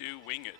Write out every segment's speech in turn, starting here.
2, Wing It.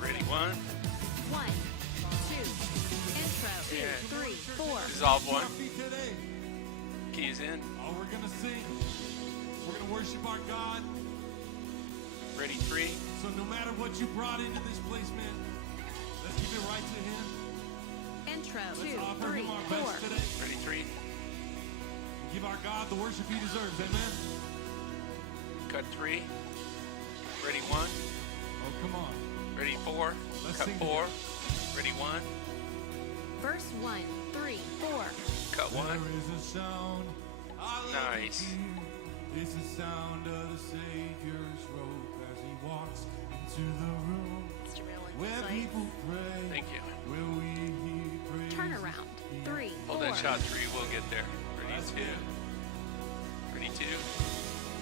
Ready, 1. 1, 2, intro, 2, 3, 4. Dissolve 1. Keys in. Oh, we're gonna sing. We're gonna worship our God. Ready, 3. So no matter what you brought into this place, man, let's give it right to Him. Intro, Let's 2, offer 3, Him our 4. best today. Ready, 3. Give our God the worship He deserves. Amen. Cut 3. Ready, 1. Oh, come on. Ready, 4. Let's Cut sing 4. Ready, 1. Verse 1, 3, 4. Cut 1. There is a sound I love Nice. to hear. It's the sound of the Savior's robe as He walks into the room where people pray. Thank you. Where we hear praise. Turn around, 3, 4. Hold that shot 3. We'll get there. Ready, That's 2. good. Ready, 2.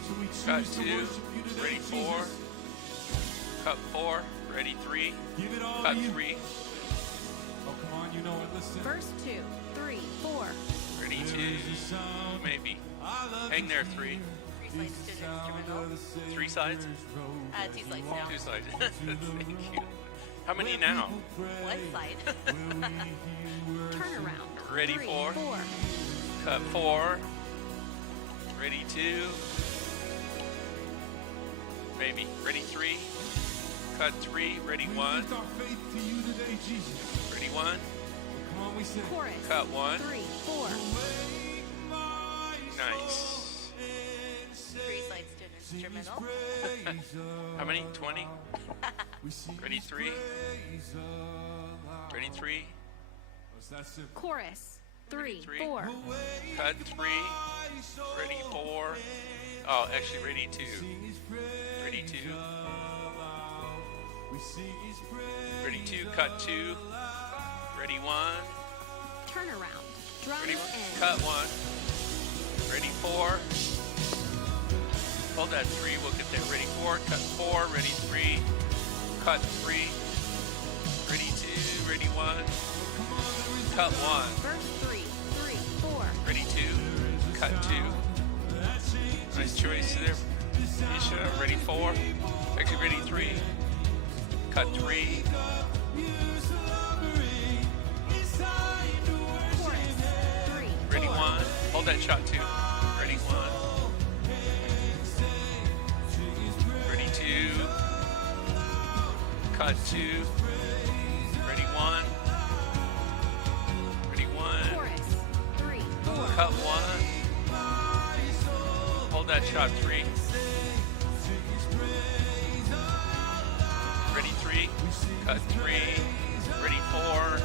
So we choose Cut to 2. worship You today, Ready, 4. Jesus. Cut 4. Ready, 3. Give it all Cut to You. 3. Oh, come on, you know it. Listen. Verse 2, 3, 4. Ready, There 2. is a sound Maybe. I love Hang to there, hear. 3. Three It's slides the to the sound instrumental. of the 3 sides? Savior's robe as 2 He slides walks 2 sides. into the Thank room you. How many where now? people pray. One slide. Where we hear worship. Turn around, Ready, 3, 4. 4. Cut 4. Ready, 2. Maybe. Ready, 3. Cut 3. Ready, We 1. lift our faith to You today, Jesus. Ready, 1. Come on, we sing. Chorus, Cut 1. 3, 4. Awake my Nice. soul and say, 3 slides to an sing His instrumental. praise How many? aloud. 20? We sing Ready, His 3. praise aloud. Ready, 3. Oh, it's that simple. Chorus, 3, 3. 4. Awake Cut 3. my soul Ready, 4. and Oh, actually, ready, 2. sing His praise Ready, 2. aloud. We sing His praise Ready, 2. Cut 2. Ready, 1. Turn around, drums Ready, in. cut 1. Ready, 4. Hold that 3. We'll get there. Ready, 4. Cut 4. Ready, 3. Cut 3. Ready, 2. Ready, 1. Cut 1. Verse 3, 3, 4. Ready, 2. Cut 2. Nice choice there, Misha. Ready, 4. Actually, ready, 3. Cut 3. Chorus, 3, Ready, 4. 1. Hold that shot 2. Ready, 1. Ready, 2. Cut 2. Ready, 1. Ready, 1. Chorus, 3, 4. Cut 1. Hold that shot 3. Ready, 3. Cut 3. Ready, 4.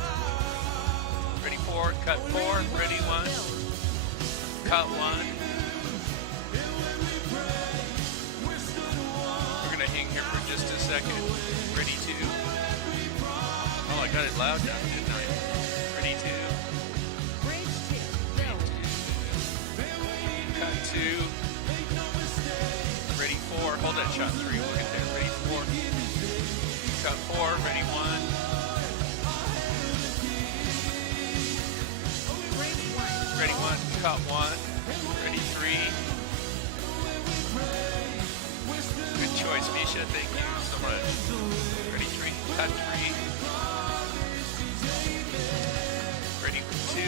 Ready, 4. Cut 4. Ready, 1. Cut 1. We're going to hang here for just a second. Ready, 2. Oh, I got it loud now, didn't I? Ready, 2. Bridge 2, build. Cut 2. Ready, 4. Hold that shot 3. We'll get there. Ready, 4. Cut 4. Ready, 1. Bridge 1. Ready, 1. Cut 1. Ready, 3. Good choice, Misha. Thank you so much. Ready, 3. Cut 3. Ready, 2.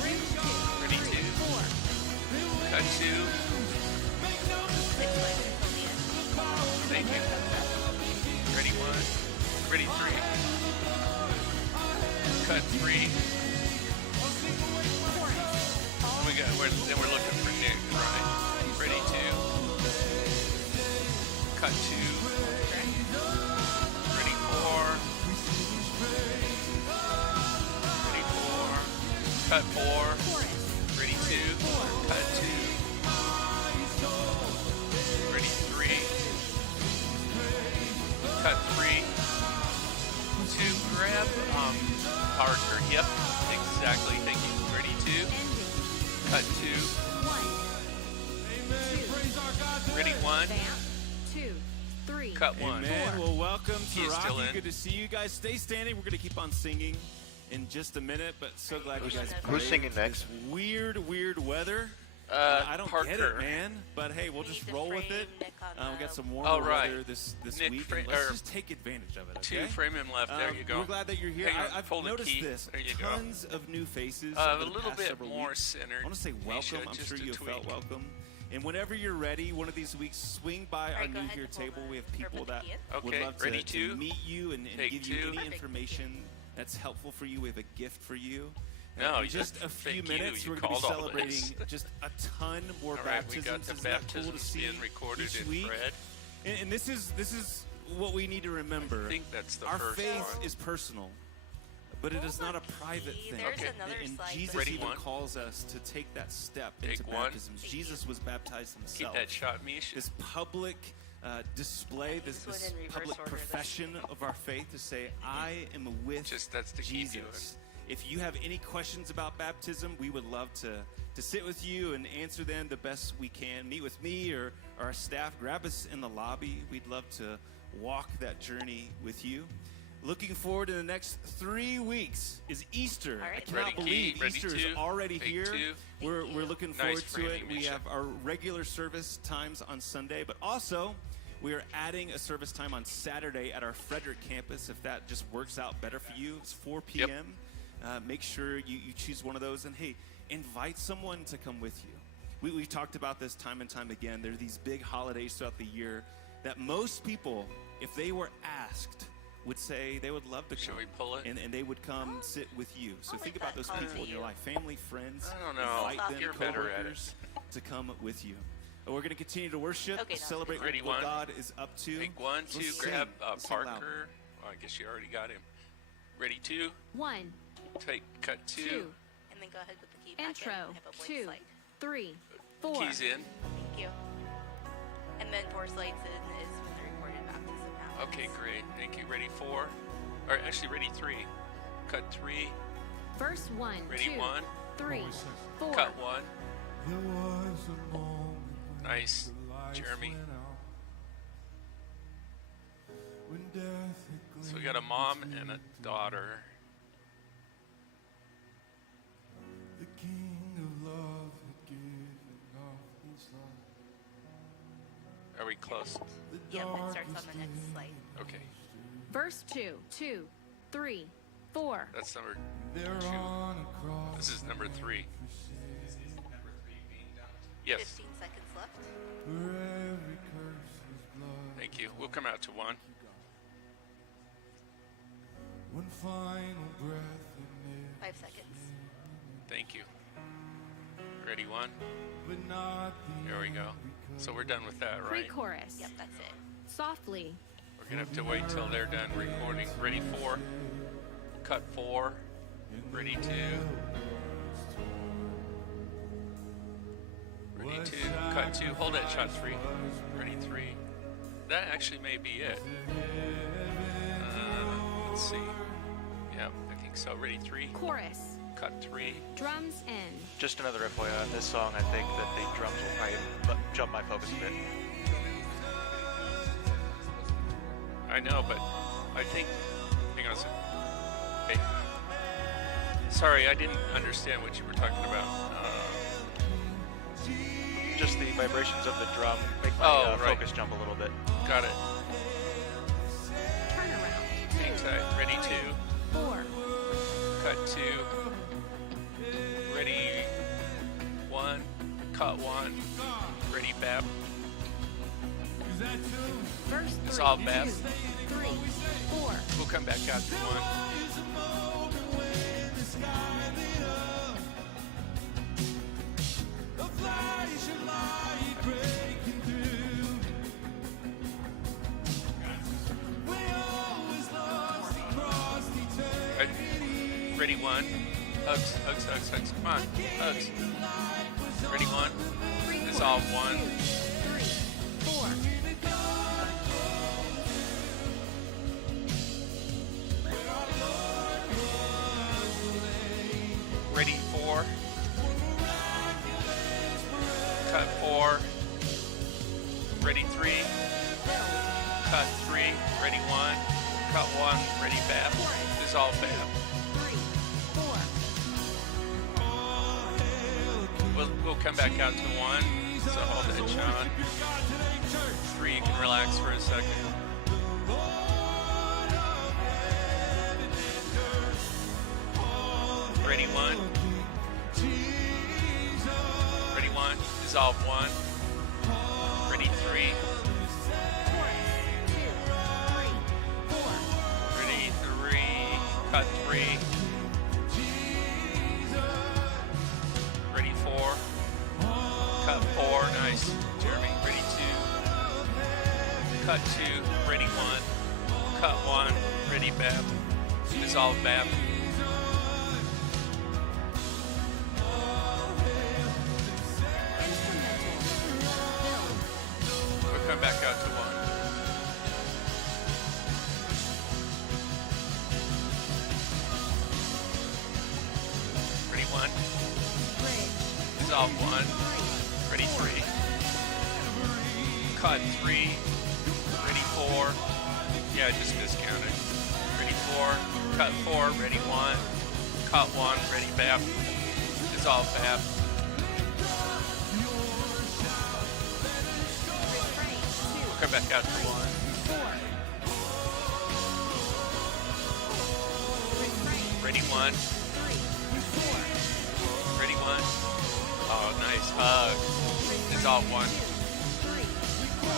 Bridge 2. Ready, 2. 4. Cut 2. 6 slides until the end. Thank you. Ready, 1. Ready, 3. Cut 3. Chorus. We got. Then we're looking for Nick, right? cut 2. Correct. Ready 4. Ready 4. Cut 4. Chorus. Ready 2. Cut 2. Ready 3. Cut 3. 2. Grab Parker. Yep. Exactly. Thank you. Ready 2. Ending. Cut 2. 1. 2. Ready 1. Vamp. 2. 3. Cut 1. Amen. Well, welcome He to is still Rocky. in. Good to see you guys. Stay standing. We're going to keep on singing in just a minute, but so glad you guys Who's played. singing next? This weird weather. I don't get Parker. it, man. But hey, we'll We just need to roll with frame it. Nick on We got the- some warmer Oh, right. weather this Nick week. fra- And let's or- just take advantage of it. 2 Okay? frame him left. There you go. We're glad that you're here. Hang on, I've hold the noticed key. this. There you go. Tons of new faces. A over the little past bit several more weeks. centered. I want to say welcome. I'm Just sure a you felt tweak. welcome. And whenever you're ready, one of these weeks, swing by our Alright, go New ahead Here and pull table. the- We have or people put the that key in. would Okay, love ready to to meet you and take give you 2. any Perfect, information that's helpful for you. We have a gift for you. No, in just a few thank you. minutes, You we're going to be called all celebrating this. just a ton more All right, we baptisms. got the Isn't that cool to baptisms see being recorded each in week? red. And this is what we need to remember. I think that's the Our first faith one. is personal, but it is not a private key. thing. There's Okay. another And slide. Jesus Ready, even one. calls us to take that step Take into one. baptisms. Thank Jesus you. was baptized Keep himself. that shot, Misha. This public display, this This one in reverse public order, this- profession of our faith to say, I am with Just that's the key to it. Jesus. If you have any questions about baptism, we would love to sit with you and answer them the best we can. Meet with me or our staff. Grab us in the lobby. We'd love to walk that journey with you. Looking forward to the next 3 weeks is Easter. All I right. cannot Ready, believe Key. Ready, Easter is 2. already Take here. 2. We're Thank you. looking Nice forward to it. framing, We Misha. have our regular service times on Sunday, but also we are adding a service time on Saturday at our Frederick campus. If that just works out better for you, it's 4 Yep. p.m. Make sure you choose one of those, and hey, invite someone to come with you. We've talked about this time and time again. There are these big holidays throughout the year that most people, if they were asked, would say they would love to Shall come. we pull it? And they would come sit with you. So I'll think leave about that those call people to in your you. life, family, friends. I don't know. Invite them, You're better at it. coworkers, to come with you. And we're going to continue to worship, Okay, now celebrate Ready, what one. God is up to. Take 1, 2, Let's sing. grab Let's sing loud. Parker. Oh, I guess you already got him. Ready 2. 1. Take cut 2. 2. And then go ahead with the key back in. Intro. I have a blank 2. slide. 3. 4. Keys in. Thank you. And then 4 slides in is when the recorded baptism happens. Okay, great. Thank you. Ready 4. Or actually, ready 3. Cut 3. Verse 1. Ready 2. 1. 3. 4. Cut 1. There was a moment when Nice. the lights Jeremy. went out, when death had So we got a mom and a daughter. the King of love had given up his life. Are we close? Yep, it starts on the next slide. Okay. Verse 2. 2. 3. 4. That's number There 2. on a cross This is number 3. Yes. 15 seconds left. where every curse was blood. Thank you. We'll come out to 1. One final breath in it, 5 seconds. Thank you. Ready 1. but not the There we go. So we're done with that, right? Pre-chorus. Yep, that's it. Softly. We're going to have to wait till they're done recording. Ready 4. Cut 4. Ready 2. Ready 2. Cut 2. Hold that shot 3. Ready 3. That actually may be it. Let's see. Yeah, I think so. Ready 3. Chorus. Cut 3. Drums in. Just another FYI on this song, I think that the drums will probably jump my focus a bit. I know, but I think. Hang on a second. Okay. Sorry, I didn't understand what you were talking about. Just the vibrations of the drum make my Oh, right. focus jump a little bit. Got it. Turn around. Hang 2. tight. Ready 2. 4. Cut 2. Ready 1. Cut 1. Ready bap. Verse 3. It's all 2. bap. 3. 4. We'll come back after 1. Ready, one. Hugs, hugs, hugs, hugs. Come on, hugs. Ready, one. Dissolve, one. 3, 4. Ready, four. Cut, four. Ready, three. Cut, three. Ready, one. Cut, one. Ready, bap. Dissolve, bap. 3, 4. We'll come back out to one. So hold that, Sean. Three, you can relax for a second. Ready, one. Ready, one. Dissolve, one. Ready, three. Chorus. 2, 3, 4. Ready, three. Cut, three. Ready, four. Cut, four. Nice. Jeremy, ready, two. Cut, two. Ready, one. Cut, one. Ready, bap. Dissolve, bap. We'll come back out to one. Ready, one. Dissolve, one. Ready, three. Cut, three. Ready, four. Yeah, just discounted. Ready, four. Cut, four. Ready, one. Cut, one. Ready, bap. Dissolve, bap. Refrain. 2, We'll come back out to one. 4. Refrain. Ready, one. 3, 4. Ready, one. Oh, nice. Hug. Dissolve, one. 3, 4.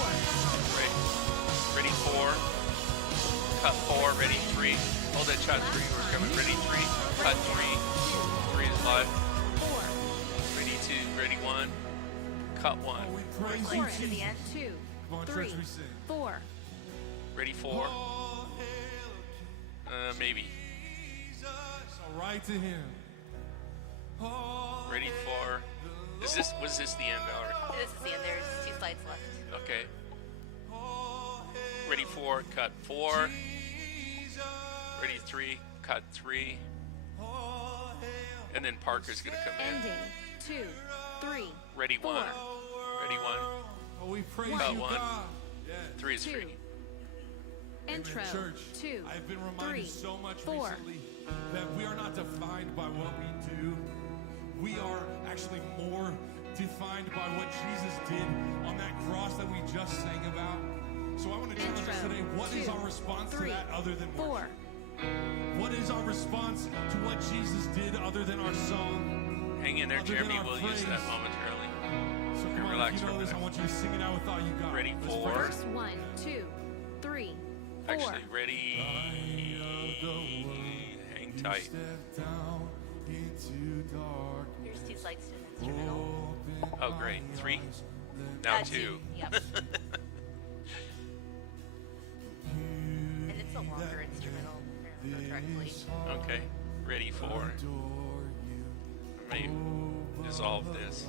Ready, ready, four. Cut, four. Ready, three. Hold that shot, three. We're coming. Ready, three. Cut, three. Three is live. 4. Ready, two. Ready, one. Cut, one. Chorus. To the end. 2, Come on, 3, church, we sing. 4. Ready, four. Maybe. So right to him. Ready, four. Was this the end already? This is the end. There's 2 slides left. Okay. Ready, four. Cut, four. Ready, three. Cut, three. And then Parker's gonna come in. Ending. 2, 3, Ready, 4. one. Ready, one. Oh, we praise Cut, you, one. God. Yeah. Three is 2. free. Intro. Amen. Church, 2, I've been 3, reminded so much 4. recently that we are not defined by what we do. We are actually more defined by what Jesus did on that cross that we just sang about. So I want to challenge us Intro. today. What is 2, our response 3, to that other than 4. worship? What is our response to what Jesus did other than our song? Hang in there, Other than Jeremy. our We'll use that praise. momentarily. So come on, relax if you for know a this, I minute. want you to sing it out with all you got. Ready, Let's four. pray. Verse 1, 2, 3, 4. Actually, ready. Hang tight. Step down into dark. There's 2 slides to an instrumental. Oh, great. Three. Now two. Yep. And it's a longer instrumental, if I remember correctly. Okay. Ready, four. Let me dissolve this.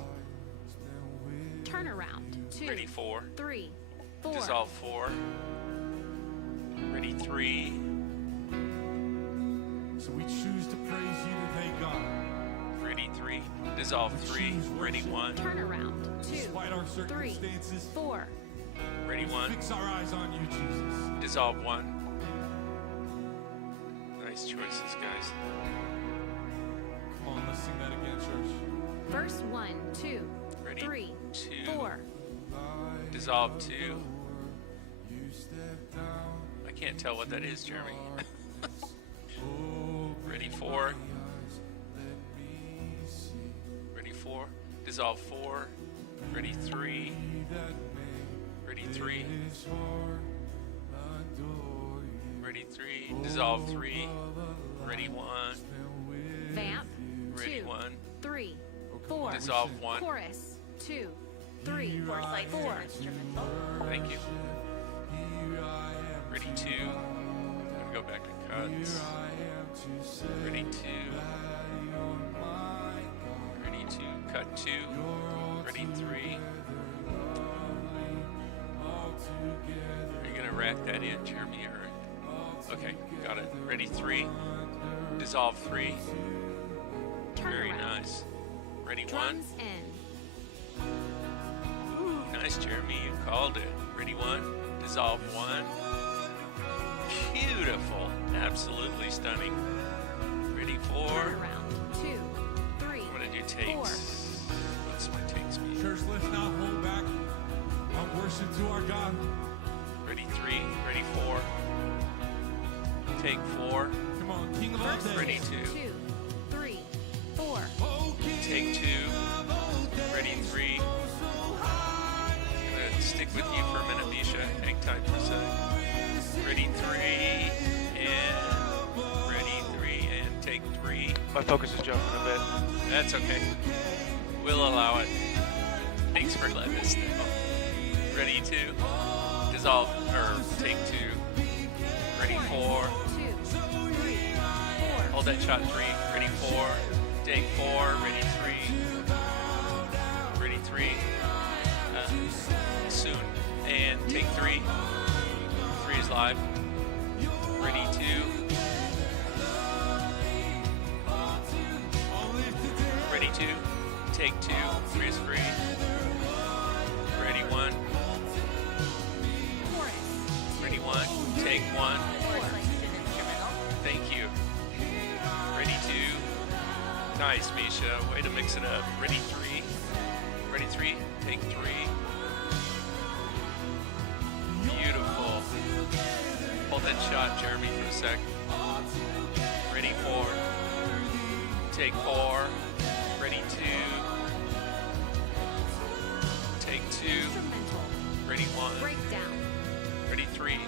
Turn around. 2, Ready, four. 3, 4. Dissolve, four. Ready, three. So we choose to praise you today, God. Ready, three. Dissolve, three. Ready, one. Turn around. 2, Despite our 3, circumstances, 4. Ready, one. fix our eyes on you, Jesus. Dissolve, one. Nice choices, guys. Come on, let's sing that again, church. Verse 1, 2, Ready, 3, two. 4. Dissolve, two. I can't tell what that is, Jeremy. Ready, four. Ready, four. Dissolve, four. Ready, three. Ready, three. Ready, three. Dissolve, three. Ready, one. Vamp. Ready, 2, one. 3, 4. Dissolve, one. Chorus. 2, 3, 4 slides to 4. an instrumental. Thank you. Ready, two. I'm gonna go back to cuts. ready 2, ready 2, cut 2, ready 3. Are you gonna rack that in, Jeremy, or? Okay, got it. Ready 3, dissolve 3. Very Turnaround. nice. Ready 1. Drums in. Ooh, nice, Jeremy. You called it. Ready 1. Dissolve 1. Beautiful. Absolutely stunning. Ready 4. Turnaround. 2, 3, I'm going to do 4. takes. What's my takes mean? Church, let's not hold back on worship to our God. Ready 3. Ready 4. Take 4. Come on, King of all days. Ready 2. 2, 3, 4. Take 2. Ready 3. I'm going to stick with you for a minute, Misha. Hang tight for a second. Ready 3. And ready 3. And take 3. My focus is jumping a bit. That's okay. We'll allow it. Thanks for letting us know. Ready 2. Dissolve, or take 2. Ready 4. 2, 3, 4. Hold that shot 3. Ready 4. Take 4. Ready 3. Ready 3. Soon. And take 3. 3 is live. Ready 2. Ready 2. Take 2. 3 is free. Ready 1. Chorus. Ready 1. Take 1. Chorus like an instrumental. Thank you. Ready 2. Nice, Misha. Way to mix it up. Ready 3. Ready 3. Take 3. Beautiful. Hold that shot, Jeremy, for a sec. Ready 4. Take 4. Ready 2. Take 2. Instrumental. Ready 1. Breakdown. Ready 3.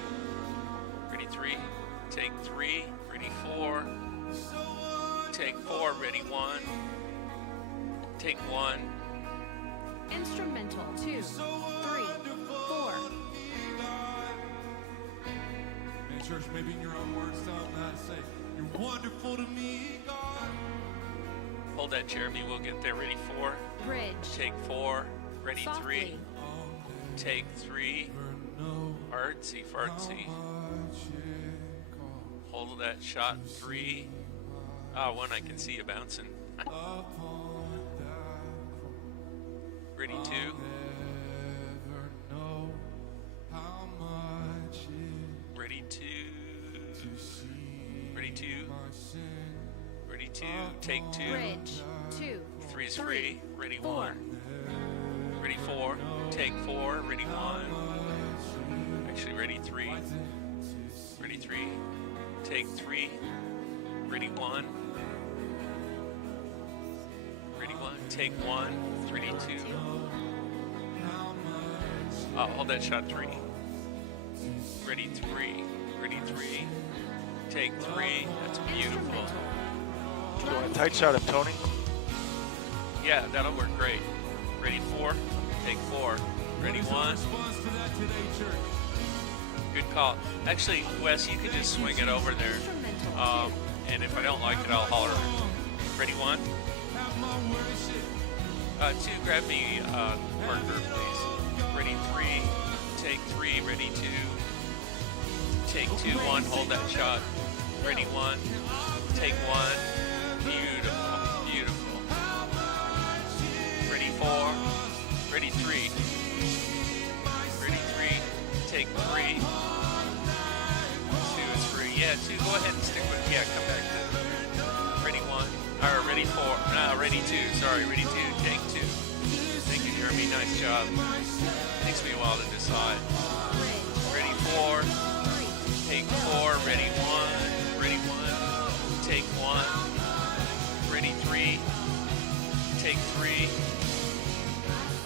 Ready 3. Take 3. Ready 4. Take 4. Ready 1. Take 1. Instrumental. 2, 3, 4. Man, church, maybe in your own words, tell them how to say, you're wonderful to me, God. Hold that, Jeremy. We'll get there. Ready 4. Bridge. Take 4. Ready 3. Softly. Take 3. Artsy fartsy. Hold that shot 3. Ah, 1 I can see you bouncing. Ready 2. Ready 2. Ready 2. Ready 2. Take 2. Bridge. 2, 3 is 3, free. Ready 4. 1. Ready 4. Take 4. Ready 1. Actually, ready 3. Ready 3. Take 3. Ready 1. Ready 1. Take 1. Ready 2. Hold that shot 3. Ready 3. Ready 3. Take 3. That's beautiful. Instrumental. Do you want a tight shot of Tony? Yeah, that'll work great. Ready 4. Take 4. Ready 1. Response to that today, church. Good call. Actually, Wes, you can just swing it over there. Instrumental. And if I don't like it, I'll holler. Ready 1. Have my worship. 2, grab me marker, please. Ready 3. Take 3. Ready 2. Take 2. 1. Hold that shot. Ready 1. Take 1. Beautiful. Beautiful. Ready 4. Ready 3. Ready 3. Take 3. 2 is free. Yeah, 2. Go ahead and stick with. Yeah, come back to. Ready 1. Or ready 4. No, ready 2. Sorry, ready 2. Take 2. Thank you, Jeremy. Nice job. Takes me a while to decide. Ready 4. Take 4. Ready 1. Ready 1. Take 1. Ready 3. Take 3.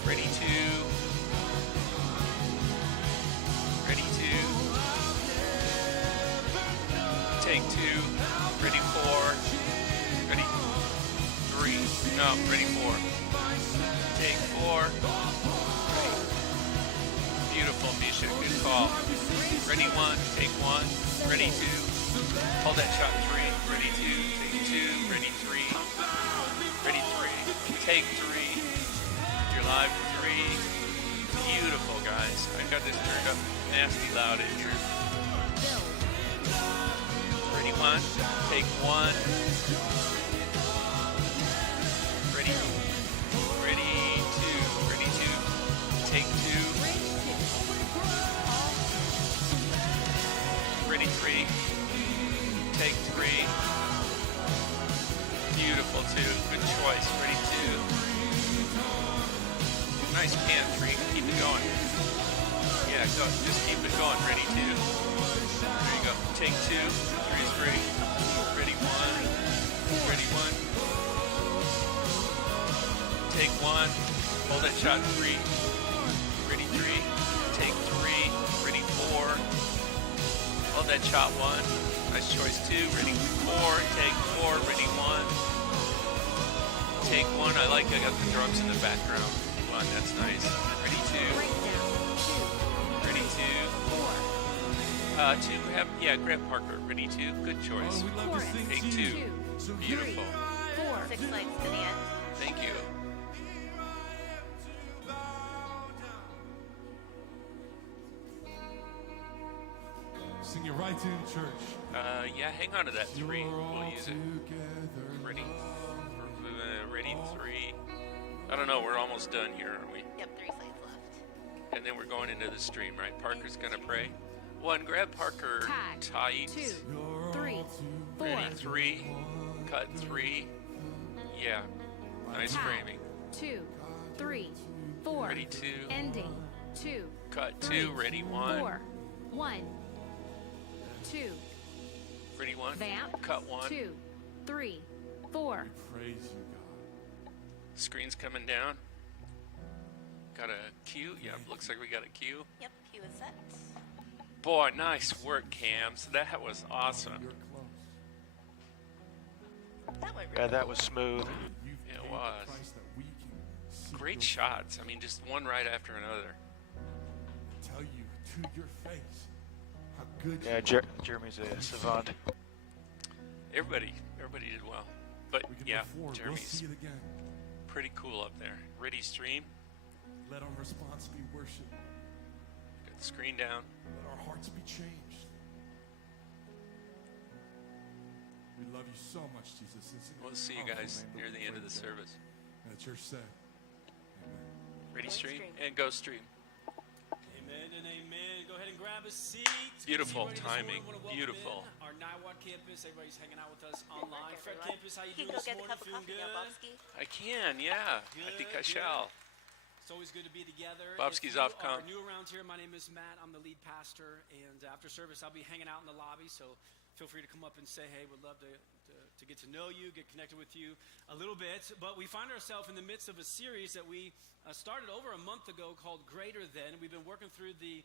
Ready 2. Ready 2. Take 2. Ready 4. Ready 3. No, ready 4. Take 4. Ready. Beautiful, Misha. Good call. Ready 1. Take 1. Ready 2. Hold that shot 3. ready 2, take 2, ready 3, ready 3, take 3. You're live 3. Beautiful, guys. I got this turned up nasty loud in here. Build. Ready 1, take 1. Ready 2, take 2. Bridge 2. Ready 3, take 3. Beautiful 2, good choice. Ready 2. Nice pan 3, keep it going. Yeah, go, just keep it going. Ready 2. There you go. Take 2, 3 is ready. Ready 1, ready 1. Take 1, hold that shot 3. Ready 3, take 3, ready 4. Hold that shot 1. Nice choice 2. Ready 4. Take 4. Ready 1. Take 1. I like. I got the drums in the background. 1. That's nice. Ready 2. Breakdown 2. Ready 2. 2. Grab Parker. Ready 2. Good choice. Chorus Take 2. 2. Beautiful. 4. 6 lights to the end. Thank you. Sing it right in church. Yeah. Hang on to that 3. You're all We'll use it. together. Ready. Ready 3. I don't know. We're almost done here, aren't we? Yep, 3 slides left. And then we're going into the stream, right? Parker's gonna pray. 1. Grab Parker Tag tight. 2. You're 3. all 4. Ready 3. Cut 3. Yeah. Nice Tag framing. 2. 3. 4. Ready 2. Ending 2. Cut 2. 3. Ready 1. 4. 1. 2. Ready 1. Vamp Cut 1. 2. 3. 4. praise you, God. Screen's coming down. Got a cue. Yep. Looks like we got a cue. Yep, he was set. Boy, nice work, Cams. That was awesome. You're close. That went Yeah, really that cool. was smooth. You've It paid the was. price that we can see Great your shots. I mean, just one right after another. face, tell you to your face how good Yeah, you are. Jeremy's a savant. Everybody did well. But We can yeah, move forward. We'll Jeremy's see it again. pretty cool up there. Ready stream. Let our response be worship. Got the screen down. Let our hearts be changed. We love you so much, Jesus. It's in We'll your see you powerful guys name that near we the end of pray the today. service. And the church said, amen. Ready Go stream stream. and go stream. Amen and amen. Go ahead and grab a seat. It's good to Beautiful see everybody this timing. morning. Wanna welcome Beautiful. in Our Niwot campus. Everybody's hanging out with us online. Back, Fred everyone. campus, how you He doing can go this get a morning? cup of Feeling coffee good? now, Bobski. I can, yeah. I think I Good, shall. It's always good to be together. Bobski's If you off are comp. new around here, my name is Matt. I'm the lead pastor, and after service, I'll be hanging out in the lobby. So feel free to come up and say, "Hey, we'd love to get to know you, get connected with you a little bit." But we find ourselves in the midst of a series that we started over a month ago called "Greater Than." We've been working through the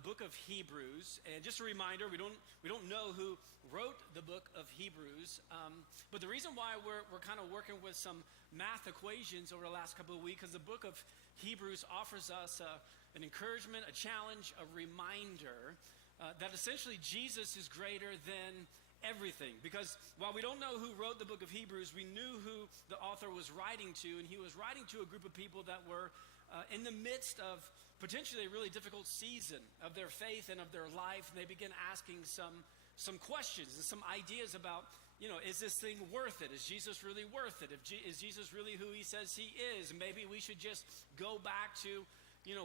book of Hebrews, and just a reminder, we don't know who wrote the book of Hebrews, but the reason why we're kind of working with some math equations over the last couple of weeks is the book of Hebrews offers us an encouragement, a challenge, a reminder that essentially Jesus is greater than everything. Because while we don't know who wrote the book of Hebrews, we knew who the author was writing to, and he was writing to a group of people that were in the midst of potentially a really difficult season of their faith and of their life, and they begin asking some questions and some ideas about, is this thing worth it? Is Jesus really worth it? Is Jesus really who he says he is? Maybe we should just go back to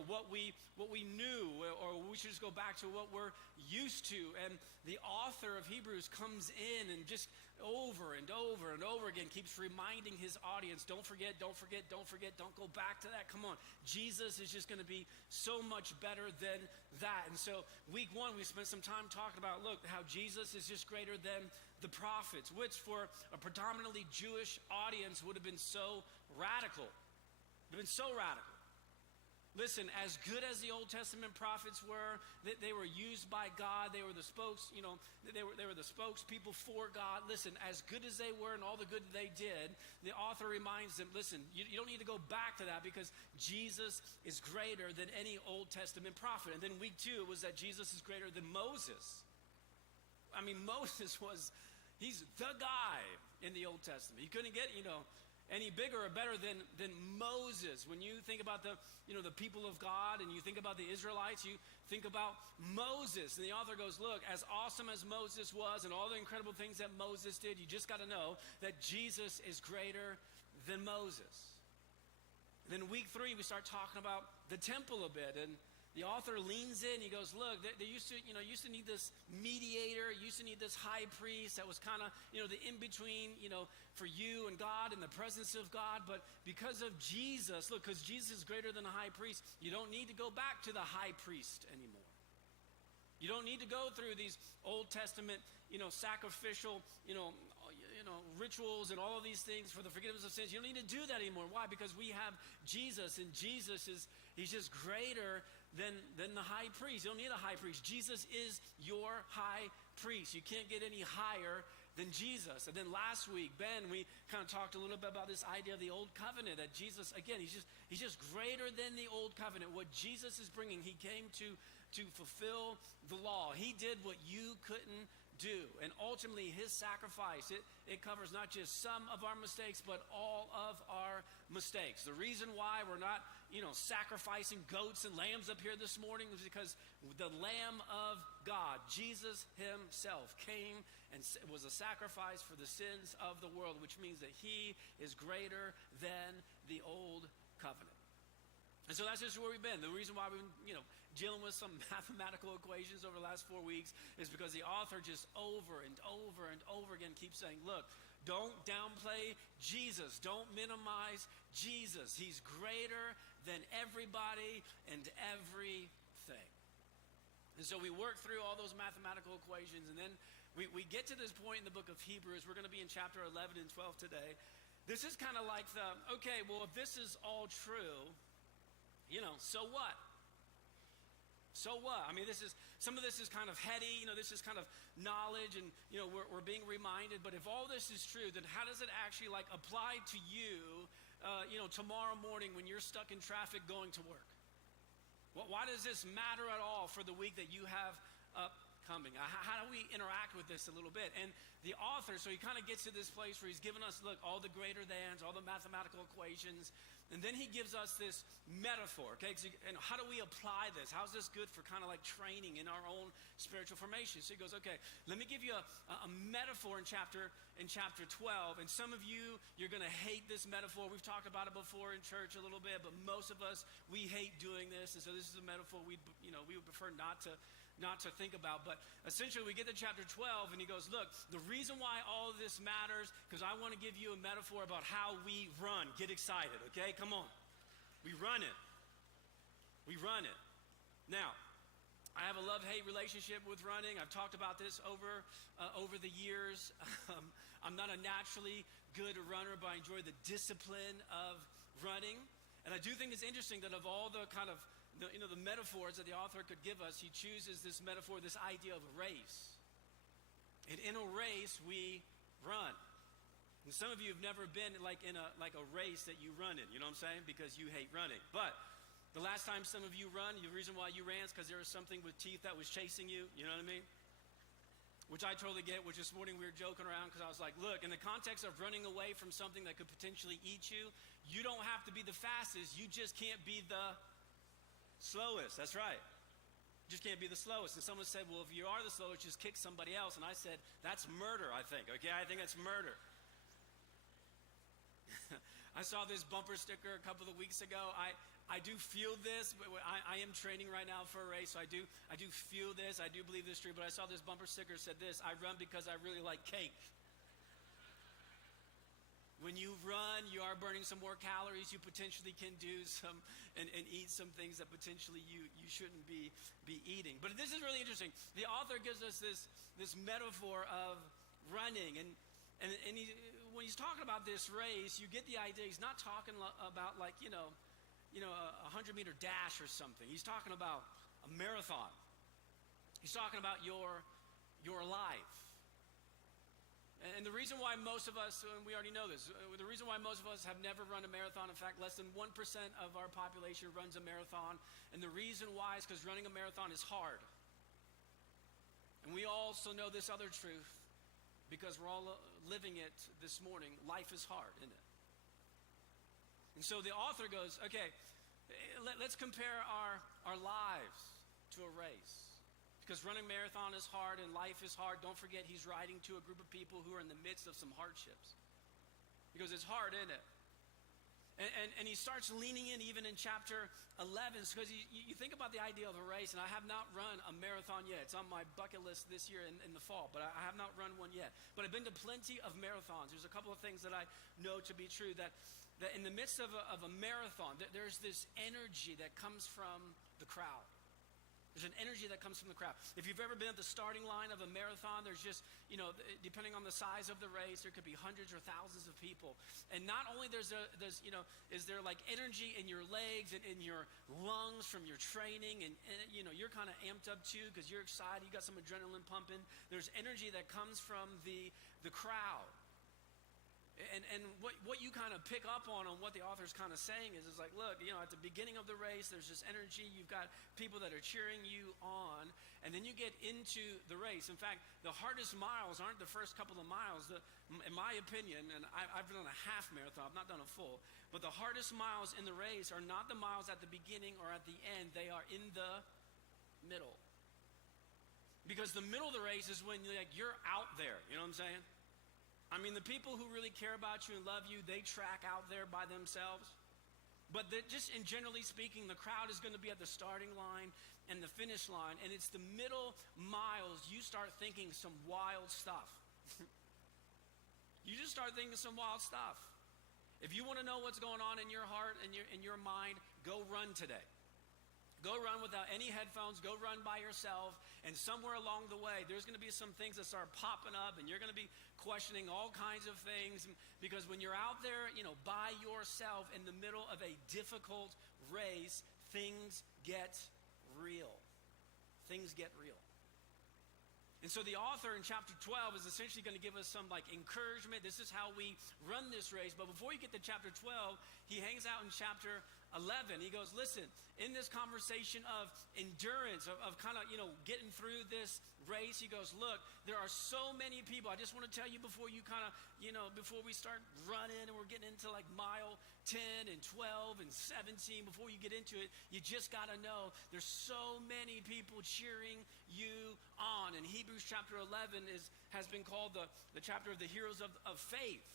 what we knew, or we should just go back to what we're used to. And the author of Hebrews comes in and just over and over and over again keeps reminding his audience, don't forget, don't go back to that. Come on, Jesus is just going to be so much better than that. And so week one, we spent some time talking about, look, how Jesus is just greater than the prophets, which for a predominantly Jewish audience would have been so radical. It would have been so radical. Listen, as good as the Old Testament prophets were, they were used by God. They were the they were the spokespeople for God. Listen, as good as they were and all the good they did, the author reminds them, listen, you don't need to go back to that because Jesus is greater than any Old Testament prophet. And then week two, it was that Jesus is greater than Moses. I mean, Moses was, He's the guy in the Old Testament. You couldn't get, any bigger or better than Moses. When you think about the people of God and you think about the Israelites, you think about Moses. And the author goes, look, as awesome as Moses was and all the incredible things that Moses did, you just got to know that Jesus is greater than Moses. And then week 3, we start talking about the temple a bit. And the author leans in. He goes, look, they used to need this mediator, used to need this high priest that was kind of, the in-between, for you and God and the presence of God. But because of Jesus, look, because Jesus is greater than a high priest, you don't need to go back to the high priest anymore. You don't need to go through these Old Testament, sacrificial, rituals and all of these things for the forgiveness of sins. You don't need to do that anymore. Why? Because we have Jesus, and Jesus he's just greater than the high priest. You don't need a high priest. Jesus is your high priest. You can't get any higher than Jesus. And then last week, Ben, we kind of talked a little bit about this idea of the old covenant, that Jesus, again, he's just greater than the old covenant. What Jesus is bringing, he came to fulfill the law. He did what you couldn't do. And ultimately, his sacrifice, it covers not just some of our mistakes, but all of our mistakes. The reason why we're not, sacrificing goats and lambs up here this morning is because the Lamb of God, Jesus himself, came and was a sacrifice for the sins of the world, which means that he is greater than the old covenant. And so that's just where we've been. The reason why we've been, dealing with some mathematical equations over the last 4 weeks is because the author just over and over and over again keeps saying, look, don't downplay Jesus. Don't minimize Jesus. He's greater than everybody and everything. And so we work through all those mathematical equations, and then we get to this point in the book of Hebrews. We're going to be in chapter 11 and 12 today. This is kind of like if this is all true, so what? So what? I mean, some of this is kind of heady, this is kind of knowledge, and, we're being reminded. But if all this is true, then how does it actually apply to you, tomorrow morning when you're stuck in traffic going to work? Why does this matter at all for the week that you have upcoming? How do we interact with this a little bit? And the author, so he kind of gets to this place where he's given us, look, all the greater thans, all the mathematical equations, and then he gives us this metaphor, okay? And how do we apply this? How's this good for kind of like training in our own spiritual formation? So he goes, okay, let me give you a metaphor in chapter 12. And some of you, you're going to hate this metaphor. We've talked about it before in church a little bit, but most of us, we hate doing this. And so this is a metaphor we would prefer not to think about. But essentially we get to chapter 12 and he goes, look, the reason why all of this matters, because I want to give you a metaphor about how we run. Get excited, okay? Come on. We run it. We run it. Now, I have a love-hate relationship with running. I've talked about this over the years. I'm not a naturally good runner, but I enjoy the discipline of running. And I do think it's interesting that of all the kind of the metaphors that the author could give us, he chooses this metaphor, this idea of a race. And in a race, we run. And some of you have never been in a race that you run in, you know what I'm saying? Because you hate running. But the last time some of you run, the reason why you ran is because there was something with teeth that was chasing you, you know what I mean? Which I totally get, which this morning we were joking around because I was like, look, in the context of running away from something that could potentially eat you, you don't have to be the fastest, you just can't be the slowest. That's right. You just can't be the slowest. And someone said, well, if you are the slowest, just kick somebody else. And I said, that's murder, I think. Okay, I think that's murder. I saw this bumper sticker a couple of weeks ago. I do feel this, but I am training right now for a race, so I do feel this. I do believe this is true. But I saw this bumper sticker that said this: I run because I really like cake. When you run, you are burning some more calories. You potentially can do some and eat some things that potentially you shouldn't be eating. But this is really interesting. The author gives us this metaphor of running, and when he's talking about this race, you get the idea he's not talking about a 100-meter dash or something. He's talking about a marathon. He's talking about your life. And the reason why most of us, and we already know this, the reason why most of us have never run a marathon, in fact, less than 1% of our population runs a marathon. And the reason why is because running a marathon is hard. And we also know this other truth, because we're all living it this morning. Life is hard, isn't it? And so the author goes, okay, let's compare our lives to a race. Because running a marathon is hard and life is hard. Don't forget, he's writing to a group of people who are in the midst of some hardships. Because it's hard, isn't it? And he starts leaning in even in chapter 11, because you think about the idea of a race, and I have not run a marathon yet. It's on my bucket list this year in the fall, but I have not run one yet. But I've been to plenty of marathons. There's a couple of things that I know to be true, that in the midst of a marathon, there's this energy that comes from the crowd. There's an energy that comes from the crowd. If you've ever been at the starting line of a marathon, there's just, depending on the size of the race, there could be hundreds or thousands of people. And not only is there like energy in your legs and in your lungs from your training, and you're kind of amped up too because you're excited, you got some adrenaline pumping. There's energy that comes from the crowd. And what you kind of pick up on what the author's kind of saying is like, look, at the beginning of the race, there's this energy. You've got people that are cheering you on, and then you get into the race. In fact, the hardest miles aren't the first couple of miles. In my opinion, and I've done a half marathon, I've not done a full, but the hardest miles in the race are not the miles at the beginning or at the end. They are in the middle. Because the middle of the race is when you're out there, you know what I'm saying? I mean, the people who really care about you and love you, they track out there by themselves. But just in generally speaking, the crowd is going to be at the starting line and the finish line. And it's the middle miles you start thinking some wild stuff. You just start thinking some wild stuff. If you want to know what's going on in your heart and in your mind, go run today. Go run without any headphones. Go run by yourself. And somewhere along the way, there's going to be some things that start popping up, and you're going to be questioning all kinds of things. Because when you're out there, by yourself in the middle of a difficult race, things get real. Things get real. And so the author in chapter 12 is essentially going to give us some encouragement. This is how we run this race. But before you get to chapter 12, he hangs out in chapter 11. He goes, listen, in this conversation of endurance, of kind of, getting through this race, he goes, look, there are so many people. I just want to tell you before you kind of, before we start running and we're getting into mile 10 and 12 and 17, before you get into it, you just got to know there's so many people cheering you on. And Hebrews chapter 11 has been called the chapter of the heroes of faith.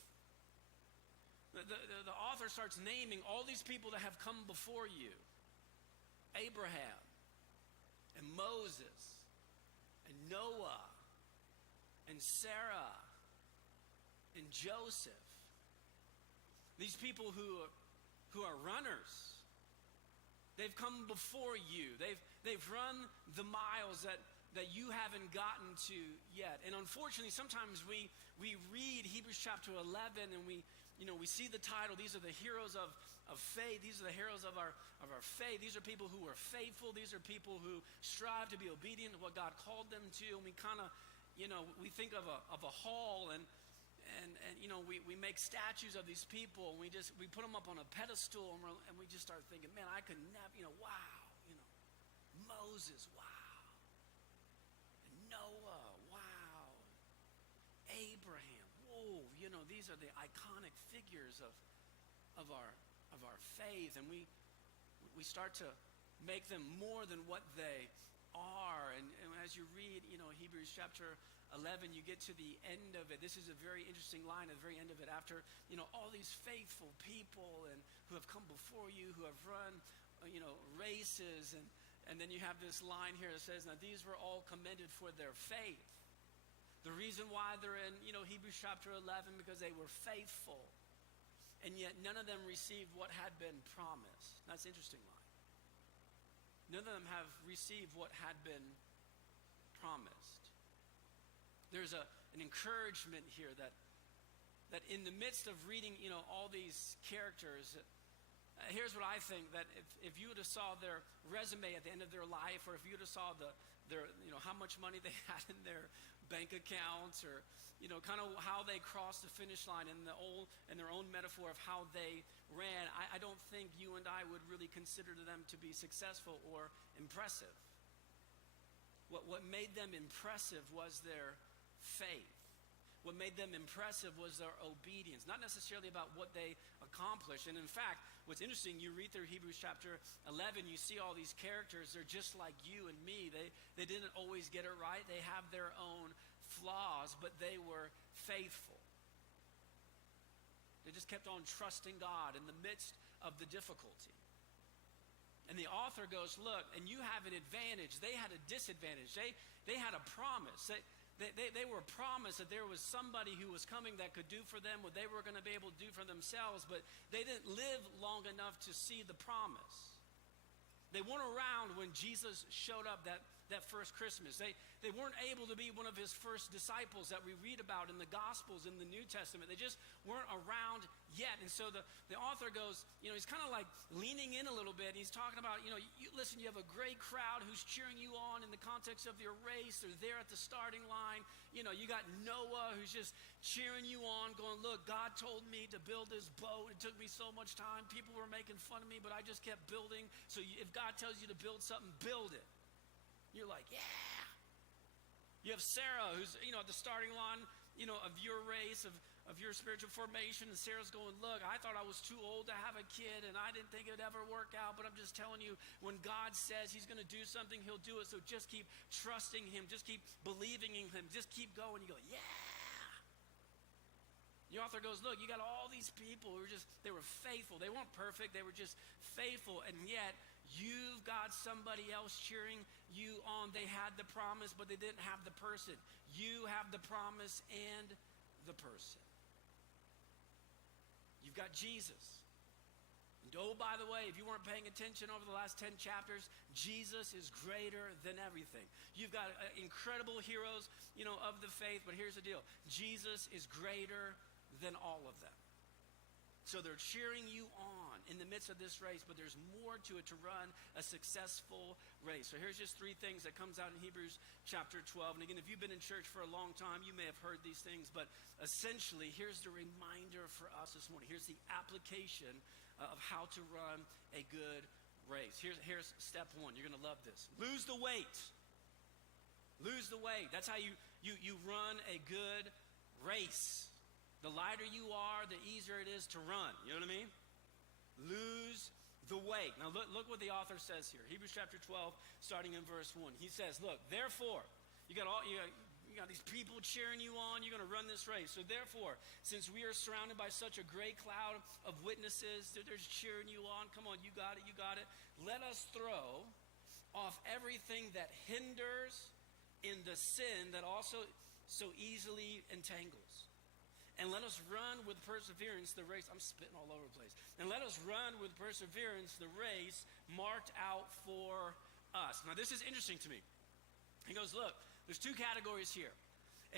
The author starts naming all these people that have come before you. Abraham and Moses and Noah and Sarah and Joseph. These people who are runners. They've come before you. They've run the miles that you haven't gotten to yet. And unfortunately, sometimes we read Hebrews chapter 11 and we see the title. These are the heroes of faith. These are the heroes of our faith. These are people who are faithful. These are people who strive to be obedient to what God called them to. And we kind of, we think of a hall and we make statues of these people. And we put them up on a pedestal and we just start thinking, man, I could never, wow, Moses, wow. And Noah, wow. Abraham, whoa, these are the iconic figures of our faith, and we start to make them more than what they are. And as you read, Hebrews chapter 11, you get to the end of it. This is a very interesting line at the very end of it. After all these faithful people and who have come before you, who have run races, and then you have this line here that says, now these were all commended for their faith. The reason why they're in, Hebrews chapter 11, because they were faithful. And yet none of them received what had been promised. That's an interesting line. None of them have received what had been promised. There's an encouragement here that in the midst of reading, all these characters, here's what I think, that if you would have saw their resume at the end of their life, or if you would have saw their how much money they had in their bank accounts, or kind of how they crossed the finish line in their own metaphor of how they ran, I don't think you and I would really consider them to be successful or impressive. What made them impressive was their faith. what made them impressive was their obedience, not necessarily about what they accomplished. And in fact, what's interesting, you read through Hebrews chapter 11, you see all these characters, they're just like you and me. They didn't always get it right. They have their own flaws, but they were faithful. They just kept on trusting God in the midst of the difficulty. And the author goes, look, and you have an advantage. They had a disadvantage. They had a promise. They were promised that there was somebody who was coming that could do for them what they were going to be able to do for themselves, but they didn't live long enough to see the promise. They weren't around when Jesus showed up that first Christmas. They weren't able to be one of his first disciples that we read about in the Gospels in the New Testament. They just weren't around yet. And so the author goes, he's kind of like leaning in a little bit. He's talking about, listen, you have a great crowd who's cheering you on in the context of your race. They're there at the starting line. You got Noah who's just cheering you on, going, look, God told me to build this boat. It took me so much time. People were making fun of me, but I just kept building. So if God tells you to build something, build it. You're like, yeah. You have Sarah who's, at the starting line, of your race, of your spiritual formation. And Sarah's going, look, I thought I was too old to have a kid and I didn't think it would ever work out. But I'm just telling you, when God says he's going to do something, he'll do it. So just keep trusting him. Just keep believing in him. Just keep going. You go, yeah. The author goes, look, you got all these people who they were faithful. They weren't perfect. They were just faithful. And yet, you've got somebody else cheering you on. They had the promise, but they didn't have the person. You have the promise and the person. You've got Jesus. And oh, by the way, if you weren't paying attention over the last 10 chapters, Jesus is greater than everything. You've got incredible heroes, of the faith, but here's the deal. Jesus is greater than all of them. So they're cheering you on in the midst of this race, but there's more to it to run a successful race. So here's just 3 things that comes out in Hebrews chapter 12. And again, if you've been in church for a long time, you may have heard these things, but essentially, here's the reminder for us this morning. Here's the application of how to run a good race. Here's step 1. You're going to love this. Lose the weight. Lose the weight. That's how you run a good race. The lighter you are, the easier it is to run. You know what I mean? Lose the weight. Now look what the author says here. Hebrews chapter 12, starting in verse 1. He says, look, therefore, you got these people cheering you on. You're going to run this race. So therefore, since we are surrounded by such a great cloud of witnesses, they're just cheering you on. Come on, you got it, you got it. Let us throw off everything that hinders in the sin that also so easily entangles. And let us run with perseverance the race. I'm spitting all over the place. And let us run with perseverance the race marked out for us. Now, this is interesting to me. He goes, look, there's 2 categories here.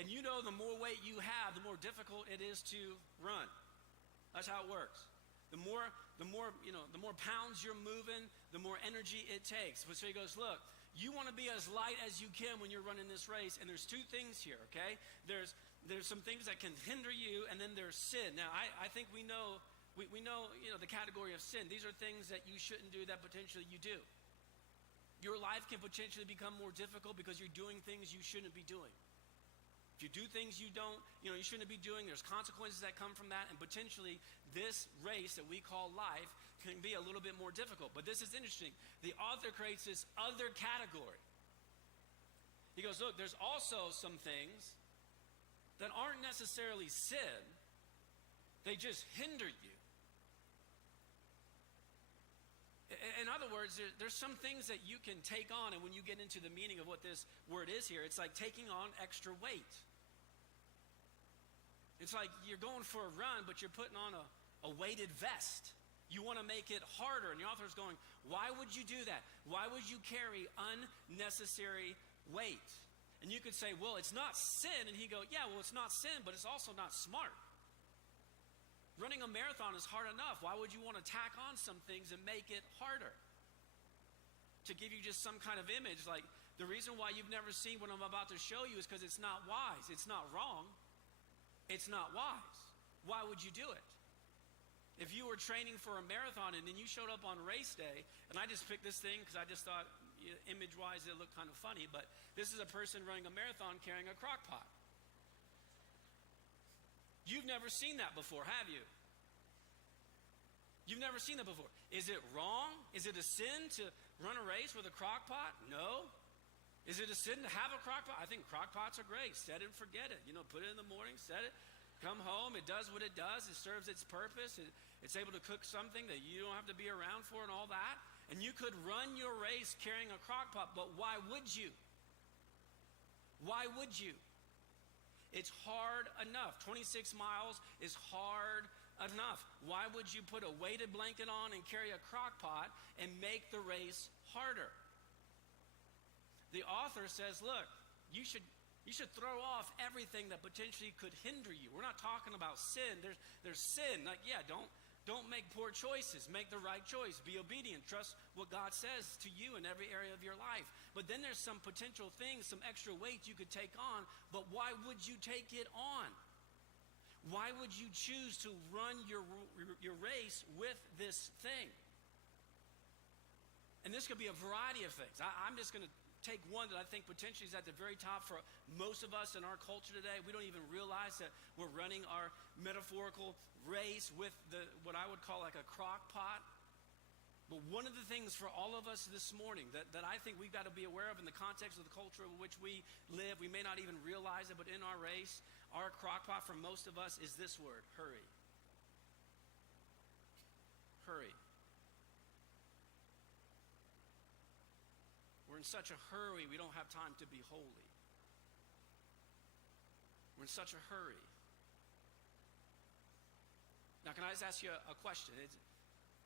And the more weight you have, the more difficult it is to run. That's how it works. The more pounds you're moving, the more energy it takes. So he goes, look, you want to be as light as you can when you're running this race. And there's 2 things here, okay? There's some things that can hinder you, and then there's sin. Now, I think we know the category of sin. These are things that you shouldn't do that potentially you do. Your life can potentially become more difficult because you're doing things you shouldn't be doing. If you do things you shouldn't be doing, there's consequences that come from that, and potentially this race that we call life can be a little bit more difficult. But this is interesting. The author creates this other category. He goes, look, there's also some things that aren't necessarily sin. They just hinder you. In other words, there's some things that you can take on, and when you get into the meaning of what this word is here, it's like taking on extra weight. It's like you're going for a run, but you're putting on a weighted vest. You want to make it harder, and the author's going, why would you do that? Why would you carry unnecessary weight? And you could say, well, it's not sin. And he go, yeah, well, it's not sin, but it's also not smart. Running a marathon is hard enough. Why would you want to tack on some things and make it harder? To give you just some kind of image, like the reason why you've never seen what I'm about to show you is because it's not wise. It's not wrong. It's not wise. Why would you do it? If you were training for a marathon and then you showed up on race day, and I just picked this thing because I just thought, image-wise, it looked kind of funny, but this is a person running a marathon carrying a crock pot. You've never seen that before, have you? You've never seen that before. Is it wrong? Is it a sin to run a race with a crock pot? No. Is it a sin to have a crock pot? I think crock pots are great. Set it and forget it. Put it in the morning, set it, come home. It does what it does. It serves its purpose. It's able to cook something that you don't have to be around for and all that. And you could run your race carrying a crock pot, but why would you? Why would you? It's hard enough. 26 miles is hard enough. Why would you put a weighted blanket on and carry a crock pot and make the race harder? The author says, look, you should throw off everything that potentially could hinder you. We're not talking about sin. There's sin. Like, yeah, don't make poor choices. Make the right choice. Be obedient. Trust what God says to you in every area of your life. But then there's some potential things, some extra weight you could take on. But why would you take it on? Why would you choose to run your race with this thing? And this could be a variety of things. I'm just going to take one that I think potentially is at the very top for most of us in our culture today. We don't even realize that we're running our metaphorical race with what I would call like a crock pot. But one of the things for all of us this morning that I think we've got to be aware of in the context of the culture in which we live, we may not even realize it, but in our race, our crock pot for most of us is this word: hurry. Hurry. We're in such a hurry, we don't have time to be holy. We're in such a hurry. Now, can I just ask you a question?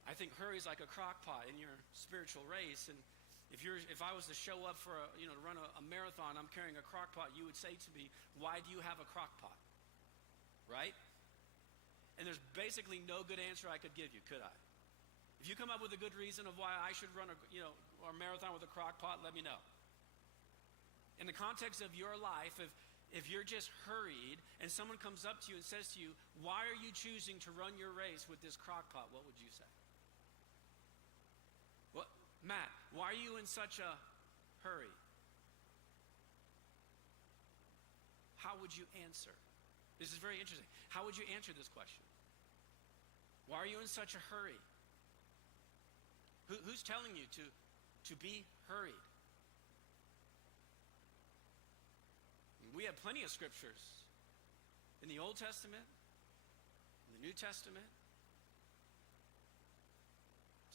I think hurry is like a crock pot in your spiritual race. And if I was to show up for to run a marathon, I'm carrying a crock pot, you would say to me, why do you have a crock pot? Right? And there's basically no good answer I could give you, could I? If you come up with a good reason of why I should run a marathon with a crock pot, let me know. In the context of your life, if you're just hurried and someone comes up to you and says to you, why are you choosing to run your race with this crock pot, what would you say? Well, Matt, why are you in such a hurry? How would you answer? This is very interesting. How would you answer this question? Why are you in such a hurry? Who's telling you to be hurried? We have plenty of scriptures in the Old Testament, in the New Testament,